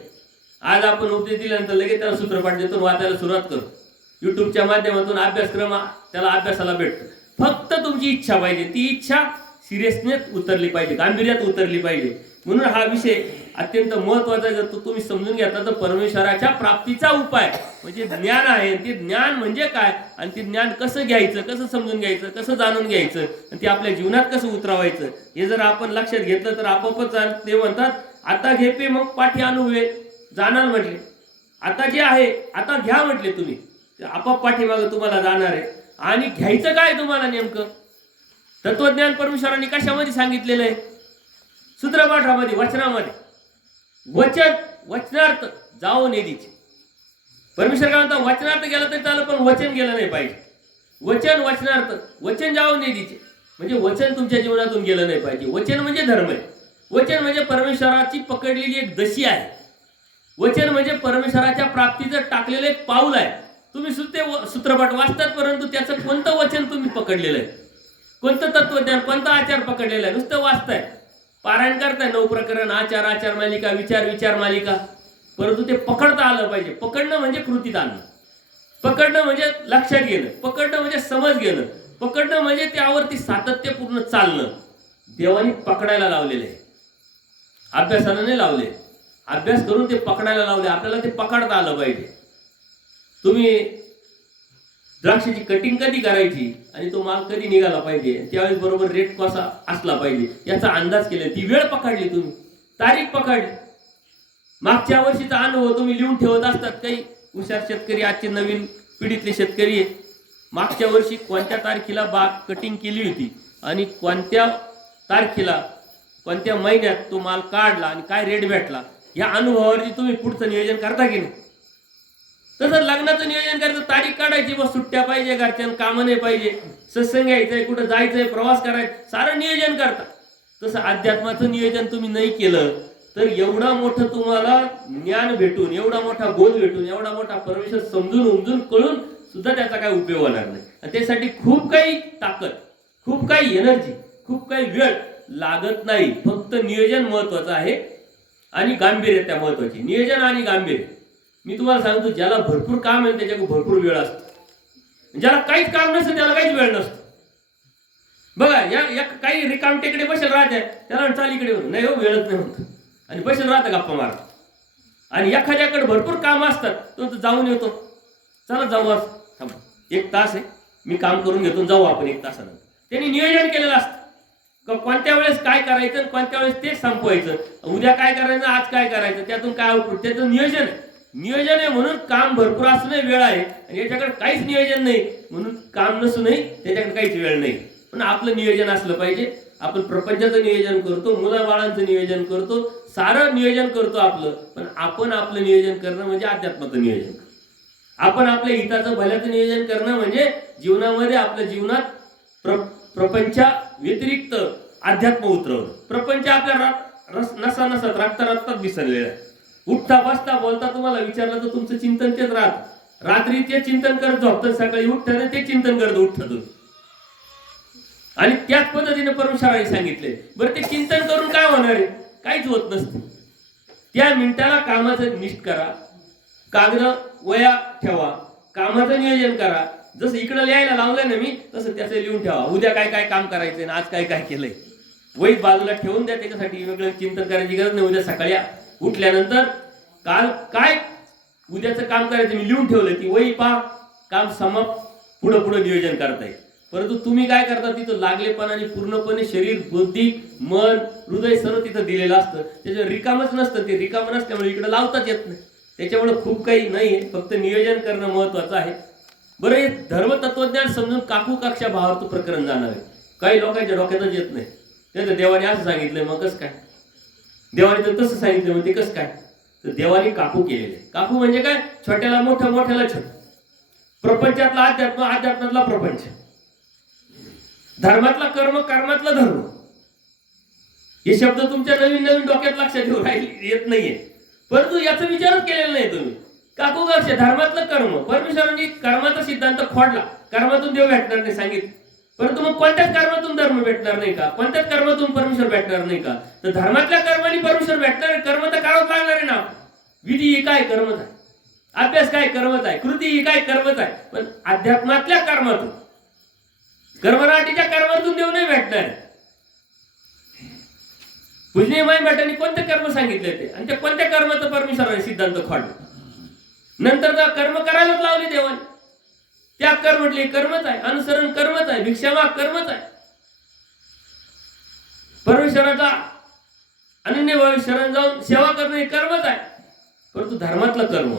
आज आपण उपदेश दिल्यानंतर लगेच त्याला सूत्रपाठ देतो, वाचायला सुरुवात करतो. युट्यूबच्या माध्यमातून अभ्यासक्रम त्याला अभ्यासाला भेटतो. फक्त तुमची इच्छा पाहिजे. ती इच्छा सिरियसनेस उतरली पाहिजे, गांभीर्यात उतरली पाहिजे. म्हणून हा विषय अत्यंत महत्वाचा. जर तो तुम्ही समजून घेतला तर परमेश्वराच्या प्राप्तीचा उपाय म्हणजे ज्ञान आहे. ते ज्ञान म्हणजे काय आणि ते ज्ञान कसं घ्यायचं, कसं समजून घ्यायचं, कसं जाणून घ्यायचं आणि ते आपल्या जीवनात कसं उतरवायचं हे जर आपण लक्षात घेतलं तर आपोआपच ते म्हणतात आता घे पे मग पाठी अनुभवे जाणार म्हटले. आता जे आहे आता घ्या म्हटले तुम्ही, आपोआप पाठीमागं तुम्हाला जाणार आहे. आणि घ्यायचं काय तुम्हाला नेमकं तत्वज्ञान परमेश्वरांनी कशामध्ये सांगितलेलं आहे? सूत्रपाठामध्ये, वचनामध्ये. वचनार्थ जाओ नेदीचे. परमेश्वर काय म्हणतात वचनार्थ गेलं तरी चालेल पण वचन गेलं नाही पाहिजे. वचनार्थ, वचन जाओ नेदीचे म्हणजे वचन तुमच्या जीवनातून गेलं नाही पाहिजे. वचन म्हणजे धर्म आहे. वचन म्हणजे परमेश्वराची पकडलेली एक दशी आहे. वचन म्हणजे परमेश्वराच्या प्राप्तीचं टाकलेलं एक पाऊल आहे. तुम्ही सुद्धा सूत्रपाठ वाचतात परंतु त्याचं कोणतं वचन तुम्ही पकडलेलं आहे, कोणतं तत्वज्ञान, कोणता आचार पकडलेला आहे? नुसतं वाचताय, पारायण करताय, 9 प्रकरण, आचार मालिका, विचार मालिका, परंतु ते पकडता आलं पाहिजे. पकडणं म्हणजे कृतीत आणणं, पकडणं म्हणजे लक्षात घेणं, पकडणं म्हणजे समज घेणं, पकडणं म्हणजे त्यावरती सातत्यपूर्ण चालणं. देवानी पकडायला लावलेलं आहे, अभ्यासाला नाही लावले. अभ्यास करून ते पकडायला लावले. आपल्याला ते पकडता आलं पाहिजे. तुम्ही द्राक्षाची कटिंग कधी करायची आणि तो माल कधी निघाला पाहिजे, त्यावेळेस बरोबर रेट कसा असला पाहिजे याचा अंदाज केला. ती वेळ पकडली, तुम्ही तारीख पकडली. मागच्या वर्षीचा अनुभव तुम्ही लिहून ठेवत असतात. काही हुशार शेतकरी, आजचे नवीन पिढीतले शेतकरी आहे, मागच्या वर्षी कोणत्या तारखेला बाग कटिंग केली होती आणि कोणत्या तारखेला कोणत्या महिन्यात तो माल काढला आणि काय रेट भेटला, या अनुभवावरती तुम्ही पुढचं नियोजन करता की नाही? तसं लग्नाचं नियोजन करायचं, तारीख काढायची, बस सुट्ट्या पाहिजे, घरच्यानं कामं नाही पाहिजे, सत्संग घ्यायचंय, कुठं जायचंय, प्रवास करायचा, सारं नियोजन करता. तसं अध्यात्माचं नियोजन तुम्ही नाही केलं तर एवढा मोठं तुम्हाला ज्ञान भेटून, एवढा मोठा बोध भेटून, एवढा मोठा परमेश्वर समजून उमजून कळून सुद्धा त्याचा काही उपयोग होणार नाही. आणि त्यासाठी खूप काही ताकद, खूप काही एनर्जी, खूप काही वेळ लागत नाही. फक्त नियोजन महत्वाचं आहे आणि गांभीर्यता महत्वाची. नियोजन आणि गांभीर्य. मी तुम्हाला सांगतो, ज्याला भरपूर काम आहे त्याच्याकडे भरपूर वेळ असतो. ज्याला काहीच काम नसतं त्याला काहीच वेळ नसतो. बघा, या काही रिकाम टेकडे बसेल राहते, त्याला चाल इकडे नाही हो, वेळच नाही म्हणतो आणि बसेल राहतं गप्पा मारत. आणि एखाद्याकडे भरपूर काम असतात, तो जाऊन येतो, चला जाऊ, आज थांबा, 1 तास आहे, मी काम करून घेतो, जाऊ आपण 1 तासानंतर. त्यांनी नियोजन केलेलं असतं का कोणत्या वेळेस काय करायचं, कोणत्या वेळेस ते संपवायचं, उद्या काय करायचं, आज काय करायचं, त्यातून काय आउटपुट, त्याचं नियोजन आहे. नियोजन आहे म्हणून काम भरपूर असूनही वेळ आहे, आणि याच्याकडे काहीच नियोजन नाही म्हणून काम नसूनही त्याच्याकडे काहीच वेळ नाही. पण आपलं नियोजन असलं पाहिजे. आपण प्रपंचाचं नियोजन करतो, मुलाबाळांचं नियोजन करतो, सारं नियोजन करतो आपलं. पण आपण आपलं नियोजन करणं म्हणजे अध्यात्माचं नियोजन. आपण आपल्या हिताचं भल्याचं नियोजन करणं म्हणजे जीवनामध्ये, आपल्या जीवनात प्रपंचा व्यतिरिक्त अध्यात्म उतरवणं. प्रपंच आपल्या नसा नसत, रक्तात विसरलेला आहे. उठता बसता बोलता तुम्हाला विचारलं तर तुमचं चिंतन तेच राहत. रात्री ते चिंतन करत झोपतं, सकाळी उठतं ते चिंतन करत उठतं तुम्ही. आणि त्याच पद्धतीने परमेश्वराने सांगितले. बरं, ते चिंतन करून काय होणार आहे? काहीच होत नसतं. त्या मिनिटाला कामाचं निष्ठ करा, कागद वया ठेवा, कामाचं नियोजन करा. जसं इकडं लिहायला लावलंय ना मी, तसं त्याचं लिहून ठेवा. उद्या काय काय काम करायचंय, आज काय काय केलंय, वहीत बाजूला ठेवून द्या. त्याच्यासाठी वेगळं चिंतन करायची गरज नाही. उद्या सकाळी उठल्यानंतर काल काय उद्याचं काम करायचं मी लिहून ठेवलंय, ती वही पहा, काम समाप्त, पुढं पुढं नियोजन करता येईल. परंतु तुम्ही काय करता, तिथं लागलेपणाने पूर्णपणे शरीर, बुद्धी, मन, हृदय सर्व तिथं दिलेलं असतं. त्याचं रिकामच नसतं. ते रिकामं नसल्यामुळे इकडे लावताच येत नाही. त्याच्यामुळे खूप काही नाहीये, फक्त नियोजन करणं महत्वाचं आहे. बरं, हे धर्मतत्वज्ञान समजून काकू कक्षा भावार्थ प्रकरण जाणार आहे. काही लोकांच्या डोक्यातच येत नाही. त्याचं देवाने असं सांगितलंय, मग कसं काय? देवाने तर तसं सांगितलं, मग ते कसं काय? तर देवाने काकू केलेले. काकू म्हणजे काय? छोट्याला मोठं, मोठ्याला छोट. प्रपंचातला अध्यात्म, अध्यात्मातला प्रपंच. धर्मातला कर्म, कर्मातला धर्म. हे शब्द तुमच्या नवीन नवीन डोक्यात लक्षात येत नाहीये, परंतु याचा विचारच केलेला नाही तुम्ही. काकू कक्ष, धर्मातलं कर्म. परमेश्वरांनी कर्माचा सिद्धांत खोडला. कर्मातून देव भेटणार नाही सांगितलं, परंतु मग कोणत्याच कर्मातून धर्म भेटणार नाही का? कोणत्याच कर्मातून परमेश्वर भेटणार नाही का? तर धर्मातल्या कर्माने परमेश्वर भेटणार आहे. कर्म तर करावंच लागणार आहे ना. विधी ही काय? कर्मच आहे. अभ्यास काय? कर्मच आहे. कृती ही काय? कर्मच आहे. पण अध्यात्मातल्या कर्मातून, कर्मराटीच्या कर्मातून देव नाही भेटणार. पूजनीय माई भटांनी कोणते कर्म सांगितले ते, आणि त्या कोणत्या कर्माचं परमेश्वराने सिद्धांत खोडला. नंतर कर्म करायलाच लावले देवाने. त्याग कर म्हटले, कर्मच आहे. अनुसरण कर्मच आहे. भिक्षामाग कर्मच आहे. परमेश्वराचा अनन्यभावे शरण जाऊन सेवा करणं हे कर्मच आहे. परंतु धर्मातलं कर्म,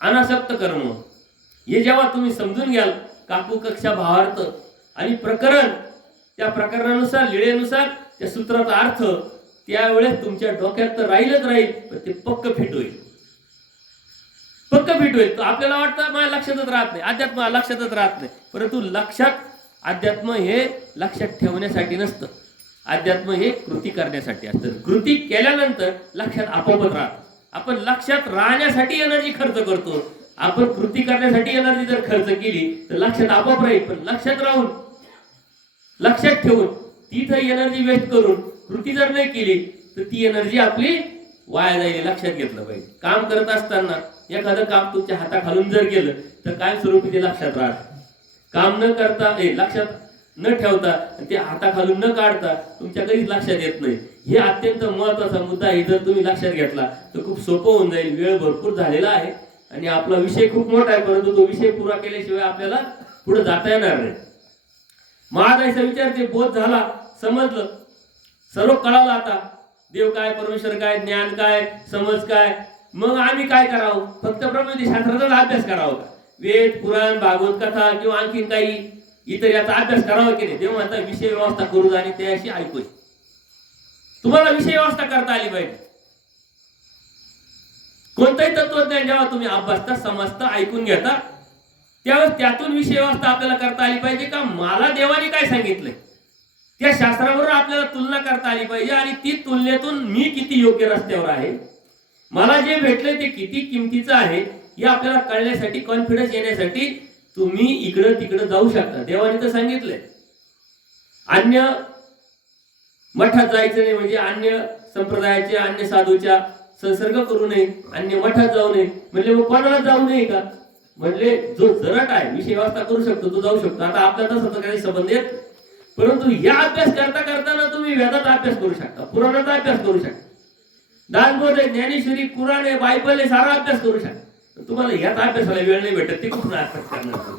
अनासक्त कर्म, हे जेव्हा तुम्ही समजून घ्याल, काकू कक्षा भावार्थ आणि प्रकरण, त्या प्रकरणानुसार, लिळेनुसार, त्या सूत्राचा अर्थ, त्यावेळेस तुमच्या डोक्यात तर राहीलच राहील, पण ते पक्क फिट होईल. पक्क फिट होईल. आपल्याला वाटतं माझ्या लक्षातच राहत नाही, अध्यात्म लक्षातच राहत नाही. परंतु लक्षात, अध्यात्म हे लक्षात ठेवण्यासाठी नसतं. अध्यात्म हे कृती करण्यासाठी असतं. कृती केल्यानंतर लक्षात आपोआपच राहतं. आपण लक्षात राहण्यासाठी एनर्जी खर्च करतो. आपण कृती करण्यासाठी एनर्जी जर खर्च केली तर लक्षात आपोआप राहील. पण लक्षात राहून, लक्षात ठेवून, तिथं एनर्जी वेस्ट करून कृती जर नाही केली तर ती एनर्जी आपली वाया जाईल. लक्षात घेतलं पाहिजे. काम करत असताना एखादं काम तुमच्या हाताखालून जर केलं तर काय स्वरूपी ते लक्षात राहत. काम न करता लक्षात न ठेवता आणि ते हाताखालून न काढता तुमच्या कधीच लक्षात येत नाही. हे अत्यंत महत्वाचा मुद्दा आहे. जर तुम्ही लक्षात घेतला तर खूप सोपं होऊन जाईल. वेळ भरपूर झालेला आहे आणि आपला विषय खूप मोठा आहे, परंतु तो विषय पुरा केल्याशिवाय आपल्याला पुढे जाता येणार नाही. महादायचा विचार ते बोध झाला, समजलं, सर्व कळालं. आता देव काय, परमेश्वर काय, ज्ञान काय, समज काय, मग आम्ही काय करावं? फक्त ब्रह्मविद्याशास्त्राचा अभ्यास करावा का? वेद, पुराण, भागवत कथा किंवा आणखीन काही इतर याचा अभ्यास करावा की नाही? देव म्हणता विषय व्यवस्था करू आणि त्याशी ऐकू. तुम्हाला विषय व्यवस्था करता आली पाहिजे. कोणतंही तत्वज्ञान जेव्हा तुम्ही अभ्यासता, समजता, ऐकून घेता, त्यावेळेस त्यातून विषय व्यवस्था आपल्याला करता आली पाहिजे का मला देवाने काय सांगितलंय त्या शास्त्राबरोबर आपल्याला तुलना करता आली पाहिजे. आणि ती तुलनेतून मी किती योग्य रस्त्यावर आहे, मला जे भेटले ते किती किमतीचं आहे, हे आपल्याला कळण्यासाठी, कॉन्फिडन्स येण्यासाठी तुम्ही इकडं तिकडं जाऊ शकता. देवाने तर सांगितलंय अन्य मठात जायचं नाही, म्हणजे अन्य संप्रदायाच्या, अन्य साधूच्या संसर्ग करू नये, अन्य मठात जाऊ नये. म्हणजे मग कोणाला जाऊ नये का? म्हणजे जो जरट आहे, विषय व्यवस्था करू शकतो तो जाऊ शकतो. आता आपल्या तसं काही संबंध येत, परंतु या अभ्यास करताना तुम्ही वेदाचा अभ्यास करू शकता, पुराणाचा अभ्यास करू शकता, दासबोध आहे, ज्ञानेश्वरी, कुराण आहे, बायबल आहे, सारा अभ्यास करू शकता. तुम्हाला याचा अभ्यासाला वेळ नाही भेटत, ते कुठून अभ्यास करणार?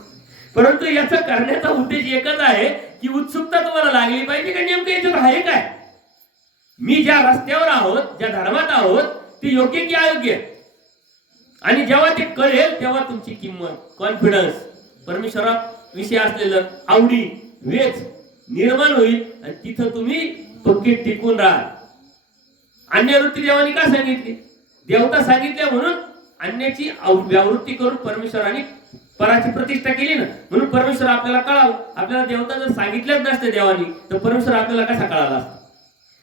परंतु याचा करण्याचा उद्देश एकच आहे की उत्सुकता तुम्हाला लागली पाहिजे की नेमकं याच्यात आहे काय, मी ज्या रस्त्यावर आहोत, ज्या धर्मात आहोत, ते योग्य की अयोग्य. आणि जेव्हा ते कळेल तेव्हा तुमची किंमत, कॉन्फिडन्स, परमेश्वराविषयी असलेलं आवडी, वेच निर्माण होईल आणि तिथं तुम्ही पक्के टिकून राहा. अन्य वृत्ती देवानी का सांगितली? देवता सांगितल्या म्हणून अन्याची व्यावृत्ती करून परमेश्वराने पराची प्रतिष्ठा केली ना, म्हणून परमेश्वर आपल्याला कळावं. आपल्याला देवता जर सांगितलंच नसते देवानी तर परमेश्वर आपल्याला कसा कळाला असता?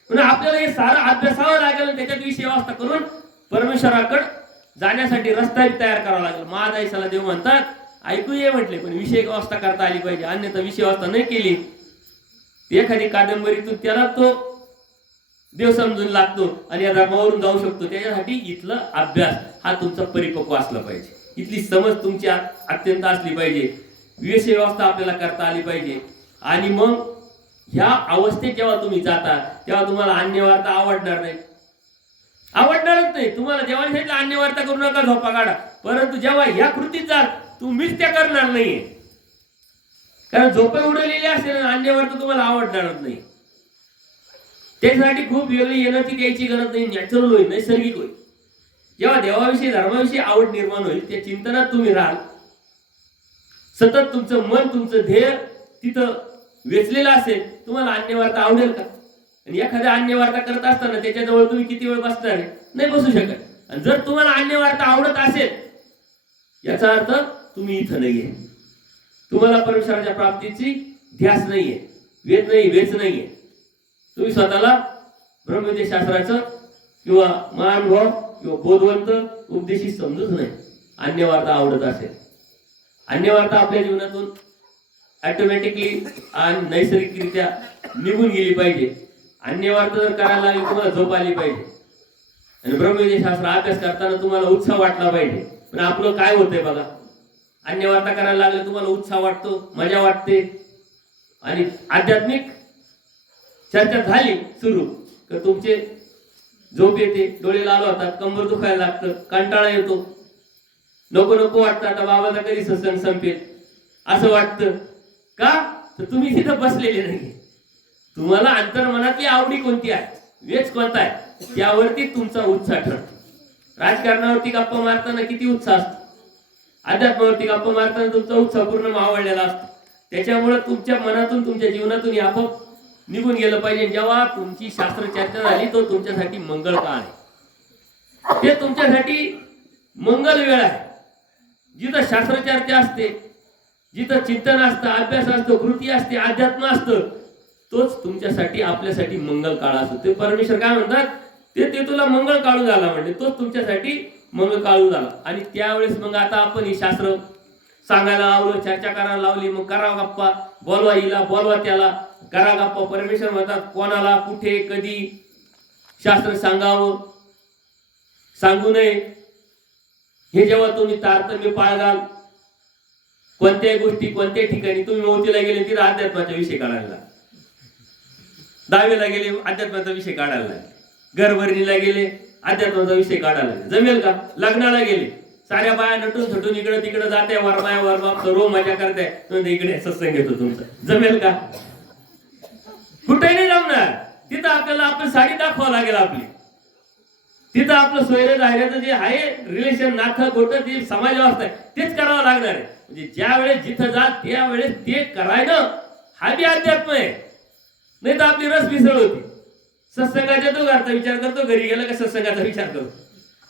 म्हणून आपल्याला हे सारं अभ्यासावं लागेल, त्याच्यात विषय व्यवस्था करून परमेश्वराकडे जाण्यासाठी रस्ता तयार करावा लागेल. महादायसाला देव म्हणतात ऐकू ये म्हटले, पण विषय व्यवस्था करता आली पाहिजे. अन्यथा विषय व्यवस्था नाही केली, एखादी कादंबरीतून त्याला तो देव समजून लागतो आणि या धर्मावरून जाऊ शकतो. त्याच्यासाठी इथला अभ्यास हा तुमचा परिपक्व असला पाहिजे, इथली समज तुमची अत्यंत असली पाहिजे, विषय व्यवस्था आपल्याला करता आली पाहिजे. आणि मग ह्या अवस्थेत जेव्हा तुम्ही जाता तेव्हा तुम्हाला अन्य वार्ता आवडणारच नाही. तुम्हाला देवाने सांगितलं अन्य वार्ता करू नका, झोपा काढा, परंतु जेव्हा या कृतीत जाल तुम्हीच त्या करणार नाहीये, कारण झोपे उडवलेली असेल अन्य वार्ता तुम्हाला आवडणारच नाही. त्यासाठी खूप वेगळी एनर्जी द्यायची गरज नाही, नॅचरल होईल, नैसर्गिक होईल. जेव्हा देवाविषयी, धर्माविषयी आवड निर्माण होईल, त्या चिंतनात तुम्ही राहाल, सतत तुमचं मन, तुमचं ध्येय तिथं वेचलेलं असेल, तुम्हाला अन्य वार्ता आवडेल का? आणि एखाद्या अन्य वार्ता करत असताना त्याच्याजवळ तुम्ही किती वेळ बसणार आहे? नाही बसू शकत. आणि जर तुम्हाला अन्य वार्ता आवडत असेल याचा अर्थ तुम्ही इथं नाहीये, तुम्हाला परमेश्वराच्या प्राप्तीची ध्यास नाहीये, वेद नाही, वेच नाहीये. तुम्ही स्वतःला ब्रह्मविद्याशास्त्राचं किंवा महानुभव किंवा बोधवंत उपदेशी समजूच नाही. अन्य वार्ता आवडत असेल, अन्य वार्ता आपल्या जीवनातून ऑटोमॅटिकली आणि नैसर्गिकरित्या निघून गेली पाहिजे. अन्य वार्ता जर करायला लागली तुम्हाला झोप आली पाहिजे आणि ब्रह्मविद्याशास्त्र अभ्यास करताना तुम्हाला उत्साह वाटला पाहिजे. पण आपलं काय होतंय बघा, अन्य वार्ता करायला लागले तुम्हाला उत्साह वाटतो, मजा वाटते आणि आध्यात्मिक चर्चा झाली सुरू तर तुमचे झोप येते, डोळे लाल होतात, कंबर दुखायला लागतं, कंटाळा येतो, नको नको वाटतं, आता बाबाचा कधी सत्संग संपेल असं वाटतं. का? तर तुम्ही तिथं बसलेले नाही. तुम्हाला अंतर्मनातली आवडी कोणती आहे, वेच कोणता आहे, त्यावरती तुमचा उत्साह ठरतो. राजकारणावरती गप्पा मारताना किती उत्साह असतो, अध्यात्मावरती गप्पा मारताना तुमचा उत्साह पूर्ण मावळलेला असतो. त्याच्यामुळे तुमच्या मनातून, तुमच्या जीवनातून आपोआप निघून गेलं पाहिजे. जेव्हा तुमची शास्त्र चर्चा झाली तो तुमच्यासाठी मंगळ काळ आहे, ते तुमच्यासाठी मंगल वेळ आहे. जिथं शास्त्र चर्चा असते, जिथं चिंतन असतं, अभ्यास असतो, कृती असते, अध्यात्म असतं, तोच तुमच्यासाठी, आपल्यासाठी मंगल काळ असतो. ते परमेश्वर काय म्हणतात, ते तुला मंगळ काळू झाला म्हणजे तोच तुमच्यासाठी मंगळ काळू झाला. आणि त्यावेळेस मग आता आपण ही शास्त्र सांगायला लावलं, चर्चा करायला लावली, मग करा गप्पा, बोलवा हिला, बोलवा त्याला, करा गप्पा. परमेश्वर म्हणतात कोणाला, कुठे, कधी शास्त्र सांगावं, सांगू नये, हे जेव्हा तुम्ही तारतम्य पाळगाल कोणत्याही गोष्टी कोणत्याही ठिकाणी तुम्ही मोतीला गेले तिथे अध्यात्माचा विषय काढायला लागले, दहावीला गेले अध्यात्माचा विषय काढायला लागले, घरभरणीला गेले अध्यात्माचा विषय काढायला लागले. जमेल का? लग्नाला गेले साऱ्या बाया नटून थटून इकडे तिकडे जाते, वरमाय वरबाप सर्व मजा करताय, इकडे सत्संग घेतो तुमचा. जमेल का? कुठेही नाही जमणार. तिथं आपल्याला आपली साडी दाखवावं लागेल आपली. तिथं आपलं सोयरे दायऱ्याचं जे आहे रिलेशन नातं गोटं ते समाज व्यवस्था आहे तेच करावं लागणार आहे. म्हणजे ज्या वेळेस जिथं जात त्यावेळेस ते करायनं हा बी अध्यात्म आहे. नाही तर आपली रस मिसळ होती. सत्संगाच्या तो घरचा विचार करतो, घरी गेला का सत्संगाचा विचार करतो,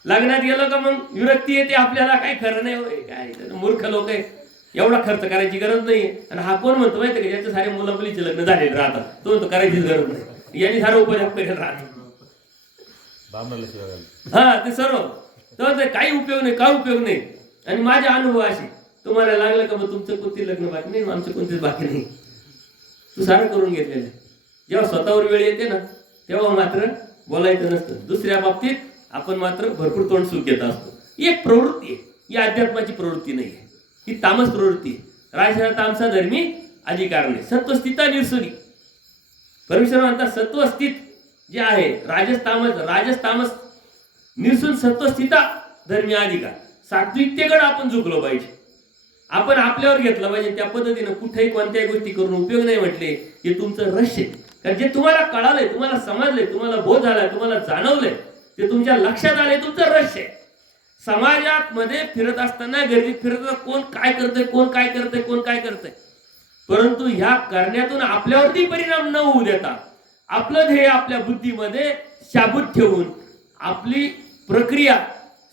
लग्नात गेलो का मग विरक्ती येते आपल्याला. काय खरं नाही होय, काय मूर्ख लोक आहे, एवढा खर्च करायची गरज नाहीये. आणि हा कोण म्हणतो माहिती का, ज्याचे सारे मुलं मुलीचे लग्न झालेले राहतात, तो म्हणतो करायचीच गरज नाही, यांनी सारा उपयोग करेल राहतात. हा ते सर्व तर काही उपयोग नाही, काय उपयोग नाही. आणि माझे अनुभव असे, तुम्हाला लागलं का मग तुमचं कोणते लग्न बाकी नाही, आमचं कोणतेच बाकी नाही, तू सारं करून घेतलेलं. जेव्हा स्वतःवर वेळ येते ना तेव्हा मात्र बोलायचं नसतं. दुसऱ्या बाबतीत आपण मात्र भरपूर तोंड सुख घेत असतो. ही एक प्रवृत्ती आहे, ही अध्यात्माची प्रवृत्ती नाही आहे, ही तामस प्रवृत्ती आहे. राजा तामसा धर्मी अधिकार नाही, सत्वस्थिता निर्सुरी. परमेश्वर म्हणतात सत्वस्थित जे आहे राजस तामस निर्सून सत्वस्थिता धर्मी अधिकार. सात्विकतेकडे आपण झुकलो पाहिजे, आपण आपल्यावर घेतलं पाहिजे. त्या पद्धतीनं कुठेही कोणत्याही गोष्टी करून उपयोग नाही म्हटले. हे तुमचं रहस्य आहे. कारण जे तुम्हाला कळालंय, तुम्हाला समजलंय, तुम्हाला बोध झालाय, तुम्हाला जाणवलंय, ते तुमच्या लक्षात आलंय, तुमचं रहस्य आहे. समाजात मध्ये फिरत असताना गर्दीत फिरत कोण काय करतंय, कोण काय करतंय, कोण काय करतंय, परंतु ह्या करण्यातून आपल्यावरती परिणाम न होऊ देता आपलं ध्येय आपल्या बुद्धीमध्ये शाबूत ठेवून आपली प्रक्रिया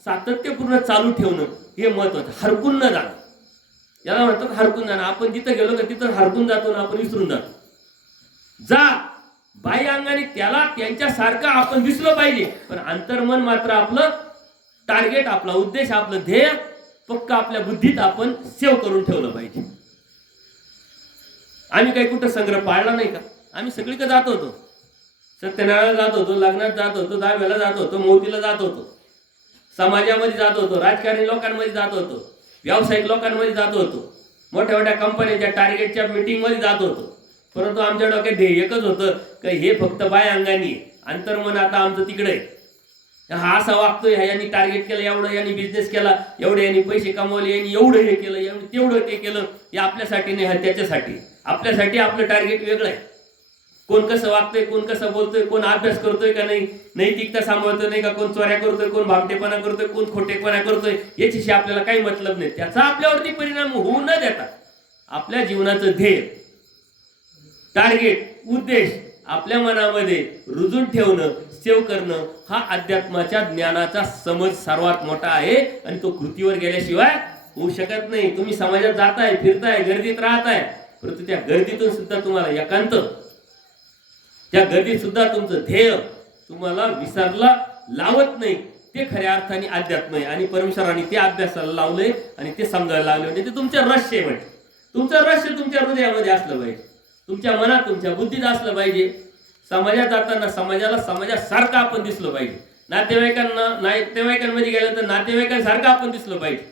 सातत्यपूर्ण चालू ठेवणं हे महत्वाचं. हरकून न जाणं, याला म्हणतात हरकून जाणं. आपण जिथं गेलो का तिथं हरकून जातो ना, आपण विसरून जातो. जा बाह्य अंगाने त्याला त्यांच्यासारखं आपण दिसलं पाहिजे, पण अंतर्मन मात्र आपलं टार्गेट, आपला उद्देश, आपलं ध्येय पक्का आपल्या बुद्धीत आपण सेव्ह करून ठेवलं पाहिजे. आम्ही काही कुठं संग्रह पाळला नाही का? आम्ही सगळीकडे जात होतो, सत्यनारायणाला जात होतो, लग्नात जात होतो, दहाव्याला जात होतो, मोतीला जात होतो, समाजामध्ये जात होतो, राजकारणी लोकांमध्ये जात होतो, व्यावसायिक लोकांमध्ये जात होतो, मोठ्या मोठ्या कंपन्यांच्या टार्गेटच्या मीटिंगमध्ये जात होतो. परंतु आमच्या डोक्यात ध्येय एकच होतं की हे फक्त बाय अंगाने, अंतर्मन आता आमचं तिकडे आहे. हा असा वागतोय, यांनी टार्गेट केलं एवढं, यांनी बिझनेस केला एवढे, यांनी पैसे कमवले, यांनी एवढं हे केलं, यांनी तेवढं ते केलं. हे आपल्यासाठी नाही, हा त्याच्यासाठी. आपल्यासाठी आपलं टार्गेट वेगळं आहे. कोण कसं वागतोय, कोण कसं बोलतोय, कोण अभ्यास करतोय का नाही, नैतिकता सांभाळतोय नाही का, कोण चोऱ्या करतोय, कोण भामटेपणा करतोय, कोण खोटेपणा करतोय, याच्याशी आपल्याला काही मतलब नाही. त्याचा आपल्यावरती परिणाम होऊ न देता आपल्या जीवनाचं ध्येय, टार्गेट, उद्देश आपल्या मनामध्ये रुजून ठेवणं, सेव्ह करणं, हा अध्यात्माच्या ज्ञानाचा समज सर्वात मोठा आहे. आणि तो कृतीवर गेल्याशिवाय होऊ शकत नाही. तुम्ही समाजात जाताय, फिरताय, गर्दीत राहताय, परंतु त्या गर्दीतून सुद्धा तुम्हाला एकांत, त्या गर्दीत सुद्धा तुमचं ध्येय तुम्हाला विसरला लावत नाही. ते खऱ्या अर्थाने अध्यात्म आहे. आणि परमेश्वराने ते अभ्यासाला लावलंय आणि ते समजायला लावले. म्हणजे ते तुमचं रहस्य आहे. म्हणजे तुमचं रहस्य तुमच्या हृदयामध्ये असलं पाहिजे, तुमच्या मनात, तुमच्या बुद्धीत असलं पाहिजे. समाजात जाताना समाजाला समाजासारखं आपण दिसलं पाहिजे. नातेवाईकांमध्ये गेलं तर नातेवाईकांसारखं आपण दिसलं पाहिजे.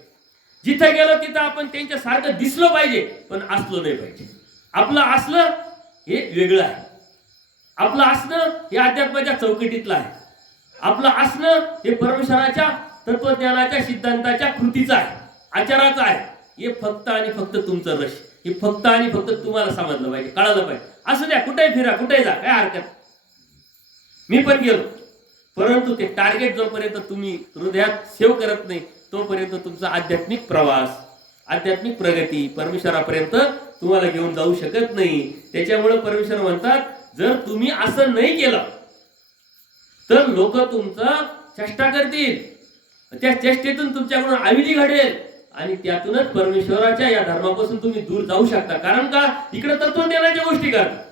जिथं गेलो तिथं आपण त्यांच्यासारखं दिसलं पाहिजे, पण असलो नाही पाहिजे. आपलं असलं हे वेगळं आहे. आपलं असणं हे अध्यात्माच्या चौकटीतलं आहे. आपलं असणं हे परमेश्वराच्या तत्वज्ञानाच्या सिद्धांताच्या कृतीचं आहे, आचाराचं आहे. हे फक्त आणि फक्त तुमचं रहस्य, हे फक्त आणि फक्त तुम्हाला समजलं पाहिजे, कळालं पाहिजे. असं द्या, कुठेही फिरा, कुठेही जा, काय हरकत. मी पण गेलो, परंतु ते टार्गेट जोपर्यंत तुम्ही हृदयात सेव्ह करत नाही तोपर्यंत तुमचा आध्यात्मिक प्रवास, आध्यात्मिक प्रगती परमेश्वरापर्यंत तुम्हाला घेऊन जाऊ शकत नाही. त्याच्यामुळे परमेश्वर म्हणतात, जर तुम्ही असं नाही केलं तर लोक तुमचं चेष्टा करतील, त्या चेष्टेतून तुमच्याकडून आविली घडेल आणि त्यातूनच परमेश्वराच्या या धर्मापासून तुम्ही दूर जाऊ शकता. कारण का, इकडे तत्वज्ञानाच्या गोष्टी करतात,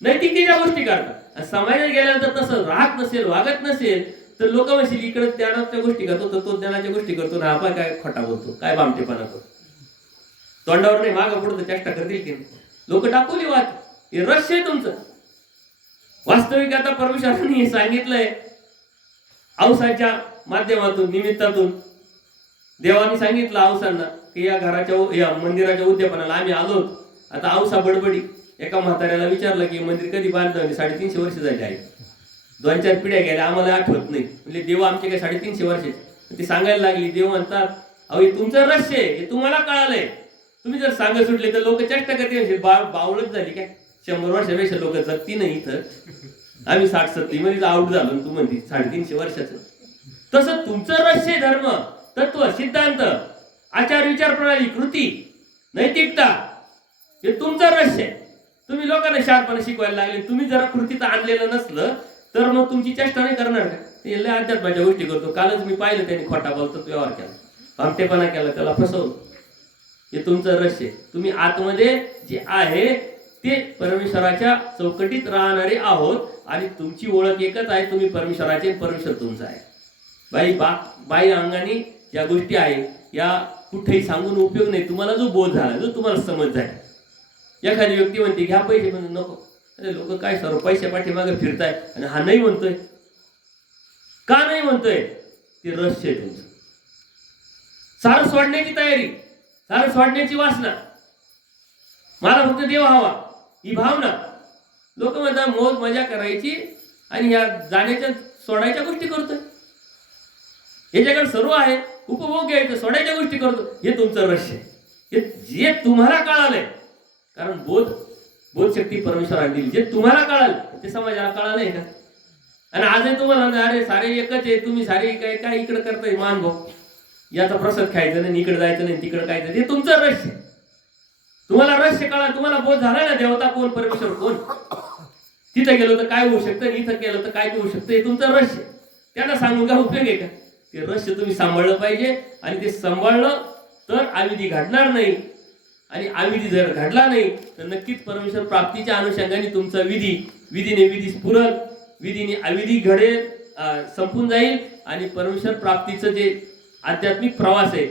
नैतिकतेच्या गोष्टी करतात. समाजात गेल्यानंतर तसं राहत नसेल, वागत नसेल तर लोक म्हणतील इकडे ज्ञानाच्या गोष्टी करतो, तत्वज्ञानाच्या गोष्टी करतो ना, आपण काय खोटा बोलतो, काय भामटेपणा करतो, तोंडावर नाही मागं पुढं चेष्टा करतील की लोक टाकवली वाट. हे रहस्य आहे तुमचं. वास्तविक आता परमेश्वरांनी सांगितलंय औसाच्या माध्यमातून, निमित्तातून देवाने सांगितलं औसांना की या या मंदिराच्या उद्यापनाला आम्ही आलो. आता औसा बडबडी एका म्हाताऱ्याला विचारलं की मंदिर कधी बांधलं, 350 वर्ष झाली आहे. 2-4 पिढ्या गेल्या, आम्हाला आठवत नाही. म्हणजे देव आमचे काय 350 वर्षाचे. ती सांगायला लागली. देव म्हणतात, अहो हे तुमचं रहस्य आहे, हे तुम्हाला कळालंय. तुम्ही जर सांगत सुटले तर लोक चेष्टा करते, बावळच झाली काय, 100 वर्षापेक्षा लोक जगती नाही इथं. आम्ही 60-70 मध्ये आउट झालो, तू म्हणते 350 वर्षाचं. तसं तुमचं रहस्य, धर्म, तत्व, सिद्धांत, आचार, विचार प्रणाली, कृती, नैतिकता, हे तुमचं रहस्य आहे. तुम्ही लोकांना शार्पणे शिकवायला लागले. तुम्ही जर कृतीत आणलेलं नसलं तर मग तुमची चेष्टा नाही करणार का? ते लय अध्यात्माच्या गोष्टी करतो. कालच मी पाहिलं त्यांनी खोटा बोलतो व्यवहार केला, आमटेपणा केला, त्याला फसवलं. हे तुमचं रहस्य आहे. तुम्ही आतमध्ये जे आहे ते परमेश्वराच्या चौकटीत राहणारे आहोत आणि तुमची ओळख एकच आहे, तुम्ही परमेश्वराचे, परमेश्वर तुमचा आहे. बाई अंगाने ज्या गोष्टी आहे या कुठेही सांगून उपयोग नाही. तुम्हाला जो बोध झाला, जो तुम्हाला समज झाला. एखादी व्यक्ती म्हणते घ्या पैसे, म्हणजे नको. अरे लोक काय सर्व पैसे पाठीमागे फिरताय आणि हा नाही म्हणतोय. का नाही म्हणतोय? ते रहस्य आहे तुमचं. सारं सोडण्याची तयारी, सारं सोडण्याची वासना, मला फक्त देव हवा, ही भावना. लोक म्हणतात मौज मजा करायची आणि ह्या जाण्याच्या सोडायच्या गोष्टी करतोय. याच्याकडे सर्व आहे, उपभोग घ्यायचं, सोडायच्या गोष्टी करतो. हे तुमचं रहस्य आहे. हे जे तुम्हाला कळालंय, कारण बोधशक्ती परमेश्वराने दिली. जे तुम्हाला कळालं ते समाजाला कळालंय का? आणि आजही तुम्हाला अरे सारे एकच आहे, तुम्ही सारे काय काय इकडे करताय, मान भाऊ याचा प्रसाद खायचं नाही, इकडे जायचं नाही, तिकडे खायचं. हे तुमचं रहस्य. तुम्हाला रहस्य कळा, तुम्हाला बोध झाला ना, देवता कोण, परमेश्वर कोण, तिथं गेलो तर काय होऊ शकतं, इथं गेलं तर काय होऊ शकतं, हे तुमचं रहस्य. त्यांना सांगून काय उपयोग आहे का? ते रहस्य तुम्ही सांभाळलं पाहिजे. आणि ते सांभाळलं तर अविधी घडणार नाही. आणि अविधी जर घडला नाही तर नक्कीच परमेश्वर प्राप्तीच्या अनुषंगाने तुमचा विधीने विधी स्फुरल, विधीने अविधी घडेल, संपून जाईल. आणि परमेश्वर प्राप्तीचं जे आध्यात्मिक प्रवास आहे,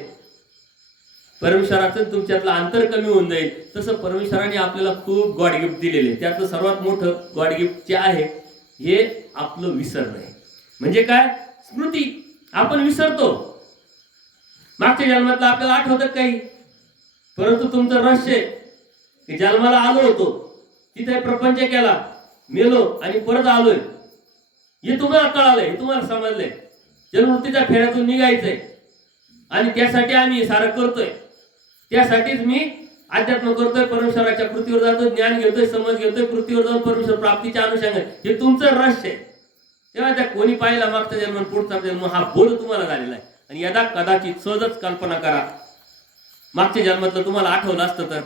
परमेश्वराचं तुमच्यातलं अंतर कमी होऊन जाईल. तसं परमेश्वराने आपल्याला खूप गॉड गिफ्ट दिलेले. त्यातलं सर्वात मोठं गॉड गिफ्ट जे आहे हे आपलं विसरणं आहे. म्हणजे काय? स्मृती. आपण विसरतो. मागच्या जन्मातलं आपल्याला आठवतं काही, परंतु तुमचं रहस्य की जन्माला आलो होतो, तिथे प्रपंच केला, मेलो आणि परत आलोय, हे तुम्हाला कळालंय, हे तुम्हाला समजलंय. जन्ममृत्यूच्या फेऱ्यातून निघायचंय आणि त्यासाठी आम्ही सारं करतोय. त्यासाठीच मी अध्यात्म करतोय, परमेश्वराच्या कृतीवर जातोय, ज्ञान घेतोय, समज घेतोय, कृतीवर जाऊन परमेश्वर प्राप्तीच्या अनुषंगाने. हे तुमचं रहस्य आहे. तेव्हा त्या कोणी पाहिला मागचा जन्म पुढचा जन्म, हा बोध तुम्हाला झालेला आहे. आणि यदा कदाचित सहजच कल्पना करा, मागच्या जन्मातलं तुम्हाला आठवलं असतं तर.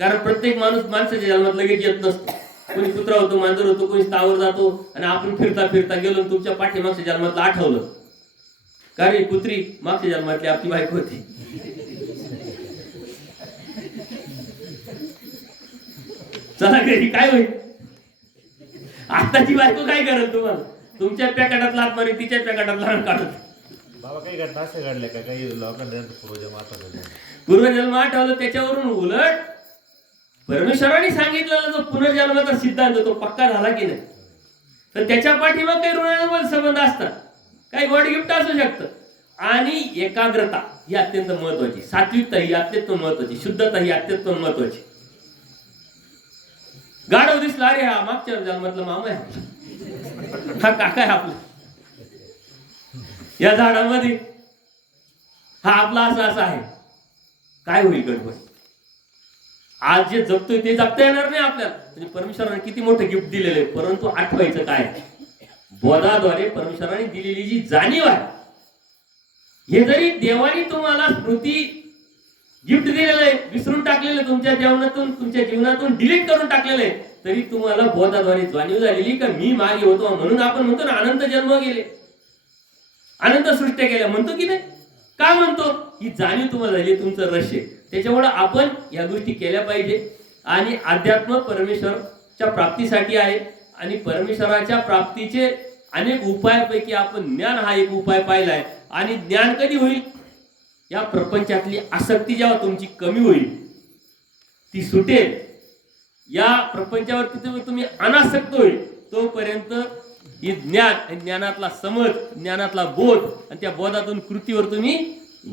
कारण प्रत्येक माणूस माणसाच्या जन्मात लगेच येत नसतो. कोणी कुत्रा होतो, मांजर होतो, कोणी स्थावर जातो. आणि आपण फिरता फिरता गेलो, तुमच्या पाठीमागच्या जन्मातलं आठवलं. कारण कुत्री मागच्या जन्मातली आपली बायको होती. चला घरी काय होईल? आताची बायको काय करेल तुम्हाला? तुमच्या पॅकेटात लात मारी, तिच्या पॅकेटात लाट काढत. बाबा काही घटना असे घडले का काही लोकांना पूर्वजन्म आठवलं, त्याच्यावरून उलट परमेश्वराने सांगितलेला जो पुनर्जन्माचा सिद्धांत तो पक्का झाला की नाही, तर त्याच्या पाठीमाग काही ऋणानुबंध संबंध असतात, काही गॉड गिफ्ट असू शकतं. आणि एकाग्रता ही अत्यंत महत्वाची, सात्विकता ही अत्यंत महत्वाची, शुद्धता ही अत्यंत महत्वाची. गाढव दिसला, अरे हा मागच्या जन्मातला मामा आहे, हा काका आहे आपला, या झाडामध्ये हा आपला असा आहे. काय होईल गडबड? आज जे जगतोय ते जगता येणार नाही आपल्याला. म्हणजे परमेश्वराने किती मोठं गिफ्ट दिलेलं आहे. परंतु आठवायचं काय? बोधाद्वारे परमेश्वराने दिलेली जी जाणीव आहे, हे जरी देवाने तुम्हाला स्मृती गिफ्ट दिलेलं आहे, विसरून टाकलेलं, तुमच्या जीवनातून तुमच्या जीवनातून डिलीट करून टाकलेलं आहे, तरी तुम्हाला बोधाद्वारे जाणीव झालेली का मी मागे होतो. म्हणून आपण म्हणतो ना, अनंत जन्म गेले, अनंत सृष्ट्या केल्या म्हणतो की नाही? का म्हणतो? ही जाणीव तुम्हाला झाली, तुमचं रहस्य. त्याच्यामुळे आपण या गोष्टी केल्या पाहिजे. आणि अध्यात्म परमेश्वरच्या प्राप्तीसाठी आहे. आणि परमेश्वराच्या प्राप्तीचे अनेक उपायापैकी आपण ज्ञान हा एक उपाय पाहिलाय. आणि ज्ञान कधी होईल? या प्रपंचातली आसक्ती जेव्हा तुमची कमी होईल, ती सुटेल, या प्रपंचावरती तुम्ही अनासक्त होईल, तोपर्यंत ही ज्ञान, ज्ञानातला समज, ज्ञानातला बोध आणि त्या बोधातून कृतीवर तुम्ही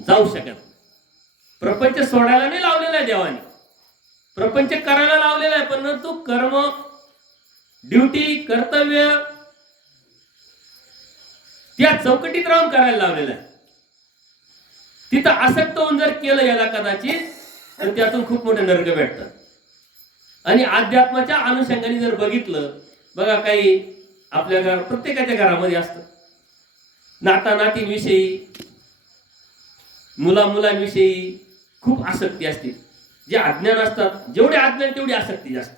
जाऊ शकत. प्रपंच सोडायला नाही लावलेला आहे देवाने, प्रपंच करायला लावलेला आहे, पण तो कर्म, ड्युटी, कर्तव्य त्या चौकटीत राहून करायला लावलेला आहे. तिथं आसक्त होऊन जर केलं याला कदाचित तर त्यातून खूप मोठे नरक भेटतात. आणि अध्यात्माच्या अनुषंगाने जर बघितलं, बघा काही आपल्या प्रत्येकाच्या घरामध्ये असतं, नाता नातींविषयी, मुला मुलांविषयी खूप आसक्ती असते. जे अज्ञान असतात, जेवढे अज्ञान तेवढी आसक्ती जास्त,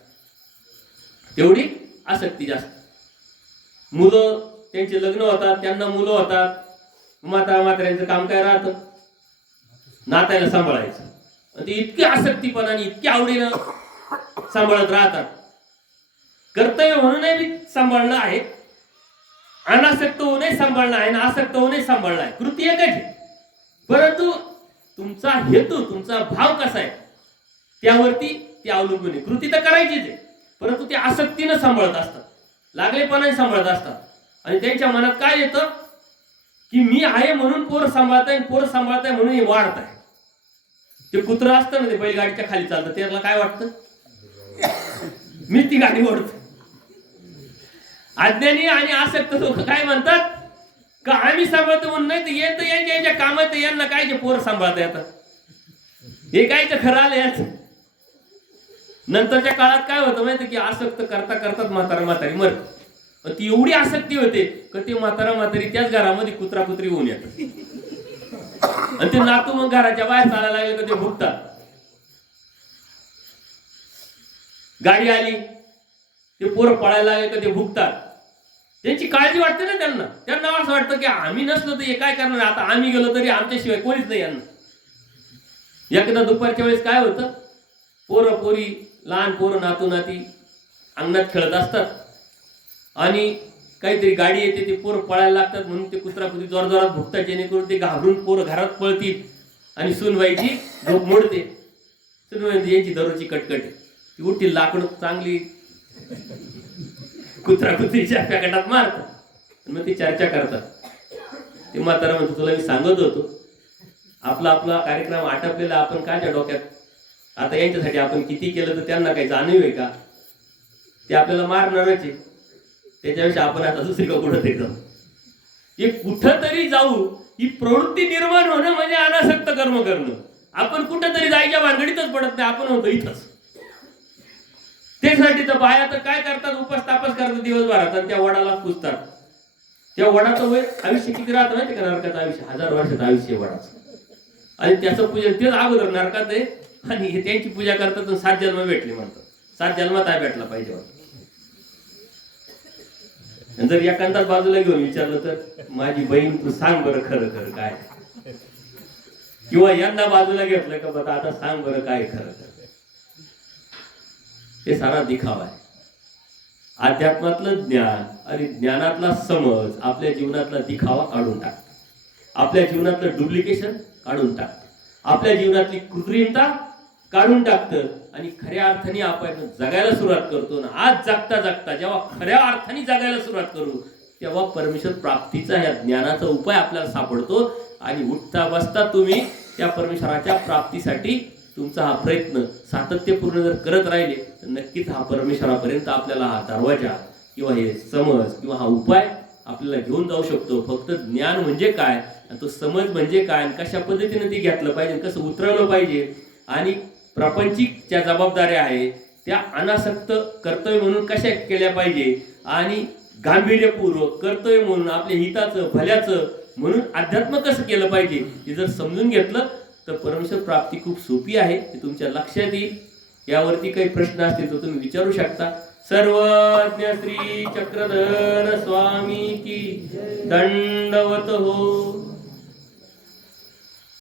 तेवढी आसक्ती जास्त. मुलं, त्यांचे लग्न होतात, त्यांना मुलं होतात, म्हाताऱ्यांचं काम काय राहतं, नात्याला सांभाळायचं. आणि ते इतकी आसक्तीपणाने, इतकी आवडीनं सांभाळत राहतात. कर्तव्य म्हणूनही मी सांभाळणं आहे, अनासक्त होऊनही सांभाळणं आहे, आणि आसक्त होऊनही सांभाळणं आहे. कृती एकच आहे, परंतु तुमचा हेतू, तुमचा भाव कसा आहे त्यावरती ते अवलंबून आहे. कृती तर करायचीच आहे, परंतु ते आसक्तीनं सांभाळत असतात, लागलेपणाने सांभाळत असतात. आणि त्यांच्या मनात काय येतं की मी आहे म्हणून पोर सांभाळताय, पोर सांभाळताय म्हणून हे वाढत आहे. ते कुत्रं असतं ना, ते बैलगाडीच्या खाली चालतं, त्याला काय वाटतं, मी ती गाडी ओढतो. अज्ञानी आणि आसक्त लोक काय म्हणतात का आम्ही सांभाळतो म्हणून, नाही तर येतं यांच्या कामात, यांना काय जे पोर सांभाळता येतात, हे कायचं खरं आलं यांचं. नंतरच्या काळात काय होतं माहिती की आसक्त करता करतात म्हातारी मरत. पण ती एवढी आसक्ती होते का ते म्हातारी त्याच घरामध्ये कुत्री होऊन येतात. आणि ते नातू मग घराच्या बाहेर चालायला लागले का ते भुगतात. गाडी आली, ते पोरं पळायला लागले का ते भुगतात. त्यांची काळजी वाटते ना त्यांना असं वाटतं की आम्ही नसलो तर हे काय करणार, आता आम्ही गेलो तरी आमच्याशिवाय कोणीच नाही यांना. एकदा दुपारच्या वेळेस काय होतं, पोरं पोरी, लहान पोरं, नातू नाती अंगणात खेळत असतात, आणि काहीतरी गाडी येते, ते पोरं पळायला लागतात, म्हणून ते कुत्री जोरजोरात भुकतात, जेणेकरून ते घाबरून पोरं घरात पळतील. आणि सुनबाईची झोप मोडते. सुनबाई यांची दररोजची कटकट, ती उठतील, लाकडं चांगली कुत्रीच्या पॅकेटात मारतात, मग ती चर्चा करतात. ते म्हातारा म्हणतो तुला मी सांगत होतो, आपला कार्यक्रम आटपलेला, आपण कायच्या डोक्यात आता यांच्यासाठी आपण किती केलं तर त्यांना काही जाणीव आहे का, ते आपल्याला मारणारच आहे, त्याच्यापेक्षा आपण आता दुसरीकडे कुठं जाऊ. हे कुठंतरी जाऊ, ही प्रवृत्ती निर्माण होणं म्हणजे अनासक्त कर्म करणं. आपण कुठंतरी जायच्या भानगडीतच पडत नाही, आपण होतो इथंच. त्यासाठी तर बाया तर काय करतात, उपास तापास करतात दिवसभरात, आणि त्या वडाला पुजतात. त्या वडाचं वय आयुष्य किती राहतं माहिती का, नरकाचं आयुष्य 1000 वर्षाचं आयुष्य वडाचं. आणि त्याचं पूजन तेच अगोदर नरकात आहे, आणि त्यांची पूजा करतात, 7 जन्म भेटले म्हणतात. 7 जन्मात काय भेटला पाहिजे. जर एखाद्याच बाजूला घेऊन विचारलं तर माझी बहीण तू सांग बरं खरं खरं काय, किंवा यांना बाजूला घेतलं का बघा आता सांग बरं काय खरं खरं. हे सारा दिखावा आहे. अध्यात्मातलं ज्ञान आणि ज्ञानातला समज आपल्या जीवनातला दिखावा काढून टाकतो, आपल्या जीवनातलं डुप्लिकेशन काढून टाकतं, आपल्या जीवनातली कृत्रिमता काढून टाकतं, आणि खऱ्या अर्थाने आपण जगायला सुरुवात करतो ना. आज जगता जगता जेव्हा खऱ्या अर्थाने जगायला सुरुवात करू, तेव्हा परमेश्वर प्राप्तीचा या ज्ञानाचा उपाय आपल्याला सापडतो. आणि उठता बसता तुम्ही त्या परमेश्वराच्या प्राप्तीसाठी तुमचा हा प्रयत्न सातत्यपूर्ण जर करत राहिले तर नक्कीच हा परमेश्वरापर्यंत आपल्याला हा दरवाजा किंवा हे समज किंवा हा उपाय आपल्याला घेऊन जाऊ शकतो. फक्त ज्ञान म्हणजे काय, तो समज म्हणजे काय, आणि कशा पद्धतीने ते घेतलं पाहिजे, कसं उतरवलं पाहिजे, आणि प्रापंचिक ज्या जबाबदाऱ्या आहे त्या अनासक्त कर्तव्य म्हणून कशा केल्या पाहिजे, आणि गांभीर्यपूर्वक कर्तव्य म्हणून आपल्या हिताचं भल्याचं म्हणून अध्यात्म कसं केलं पाहिजे, हे जर समजून घेतलं तर परमेश्वर प्राप्ती खूप सोपी आहे, ते तुमच्या लक्षात येईल. यावरती काही प्रश्न असतील तर तुम्ही विचारू शकता. सर्वज्ञ श्री चक्रधर स्वामी की दंडवत हो.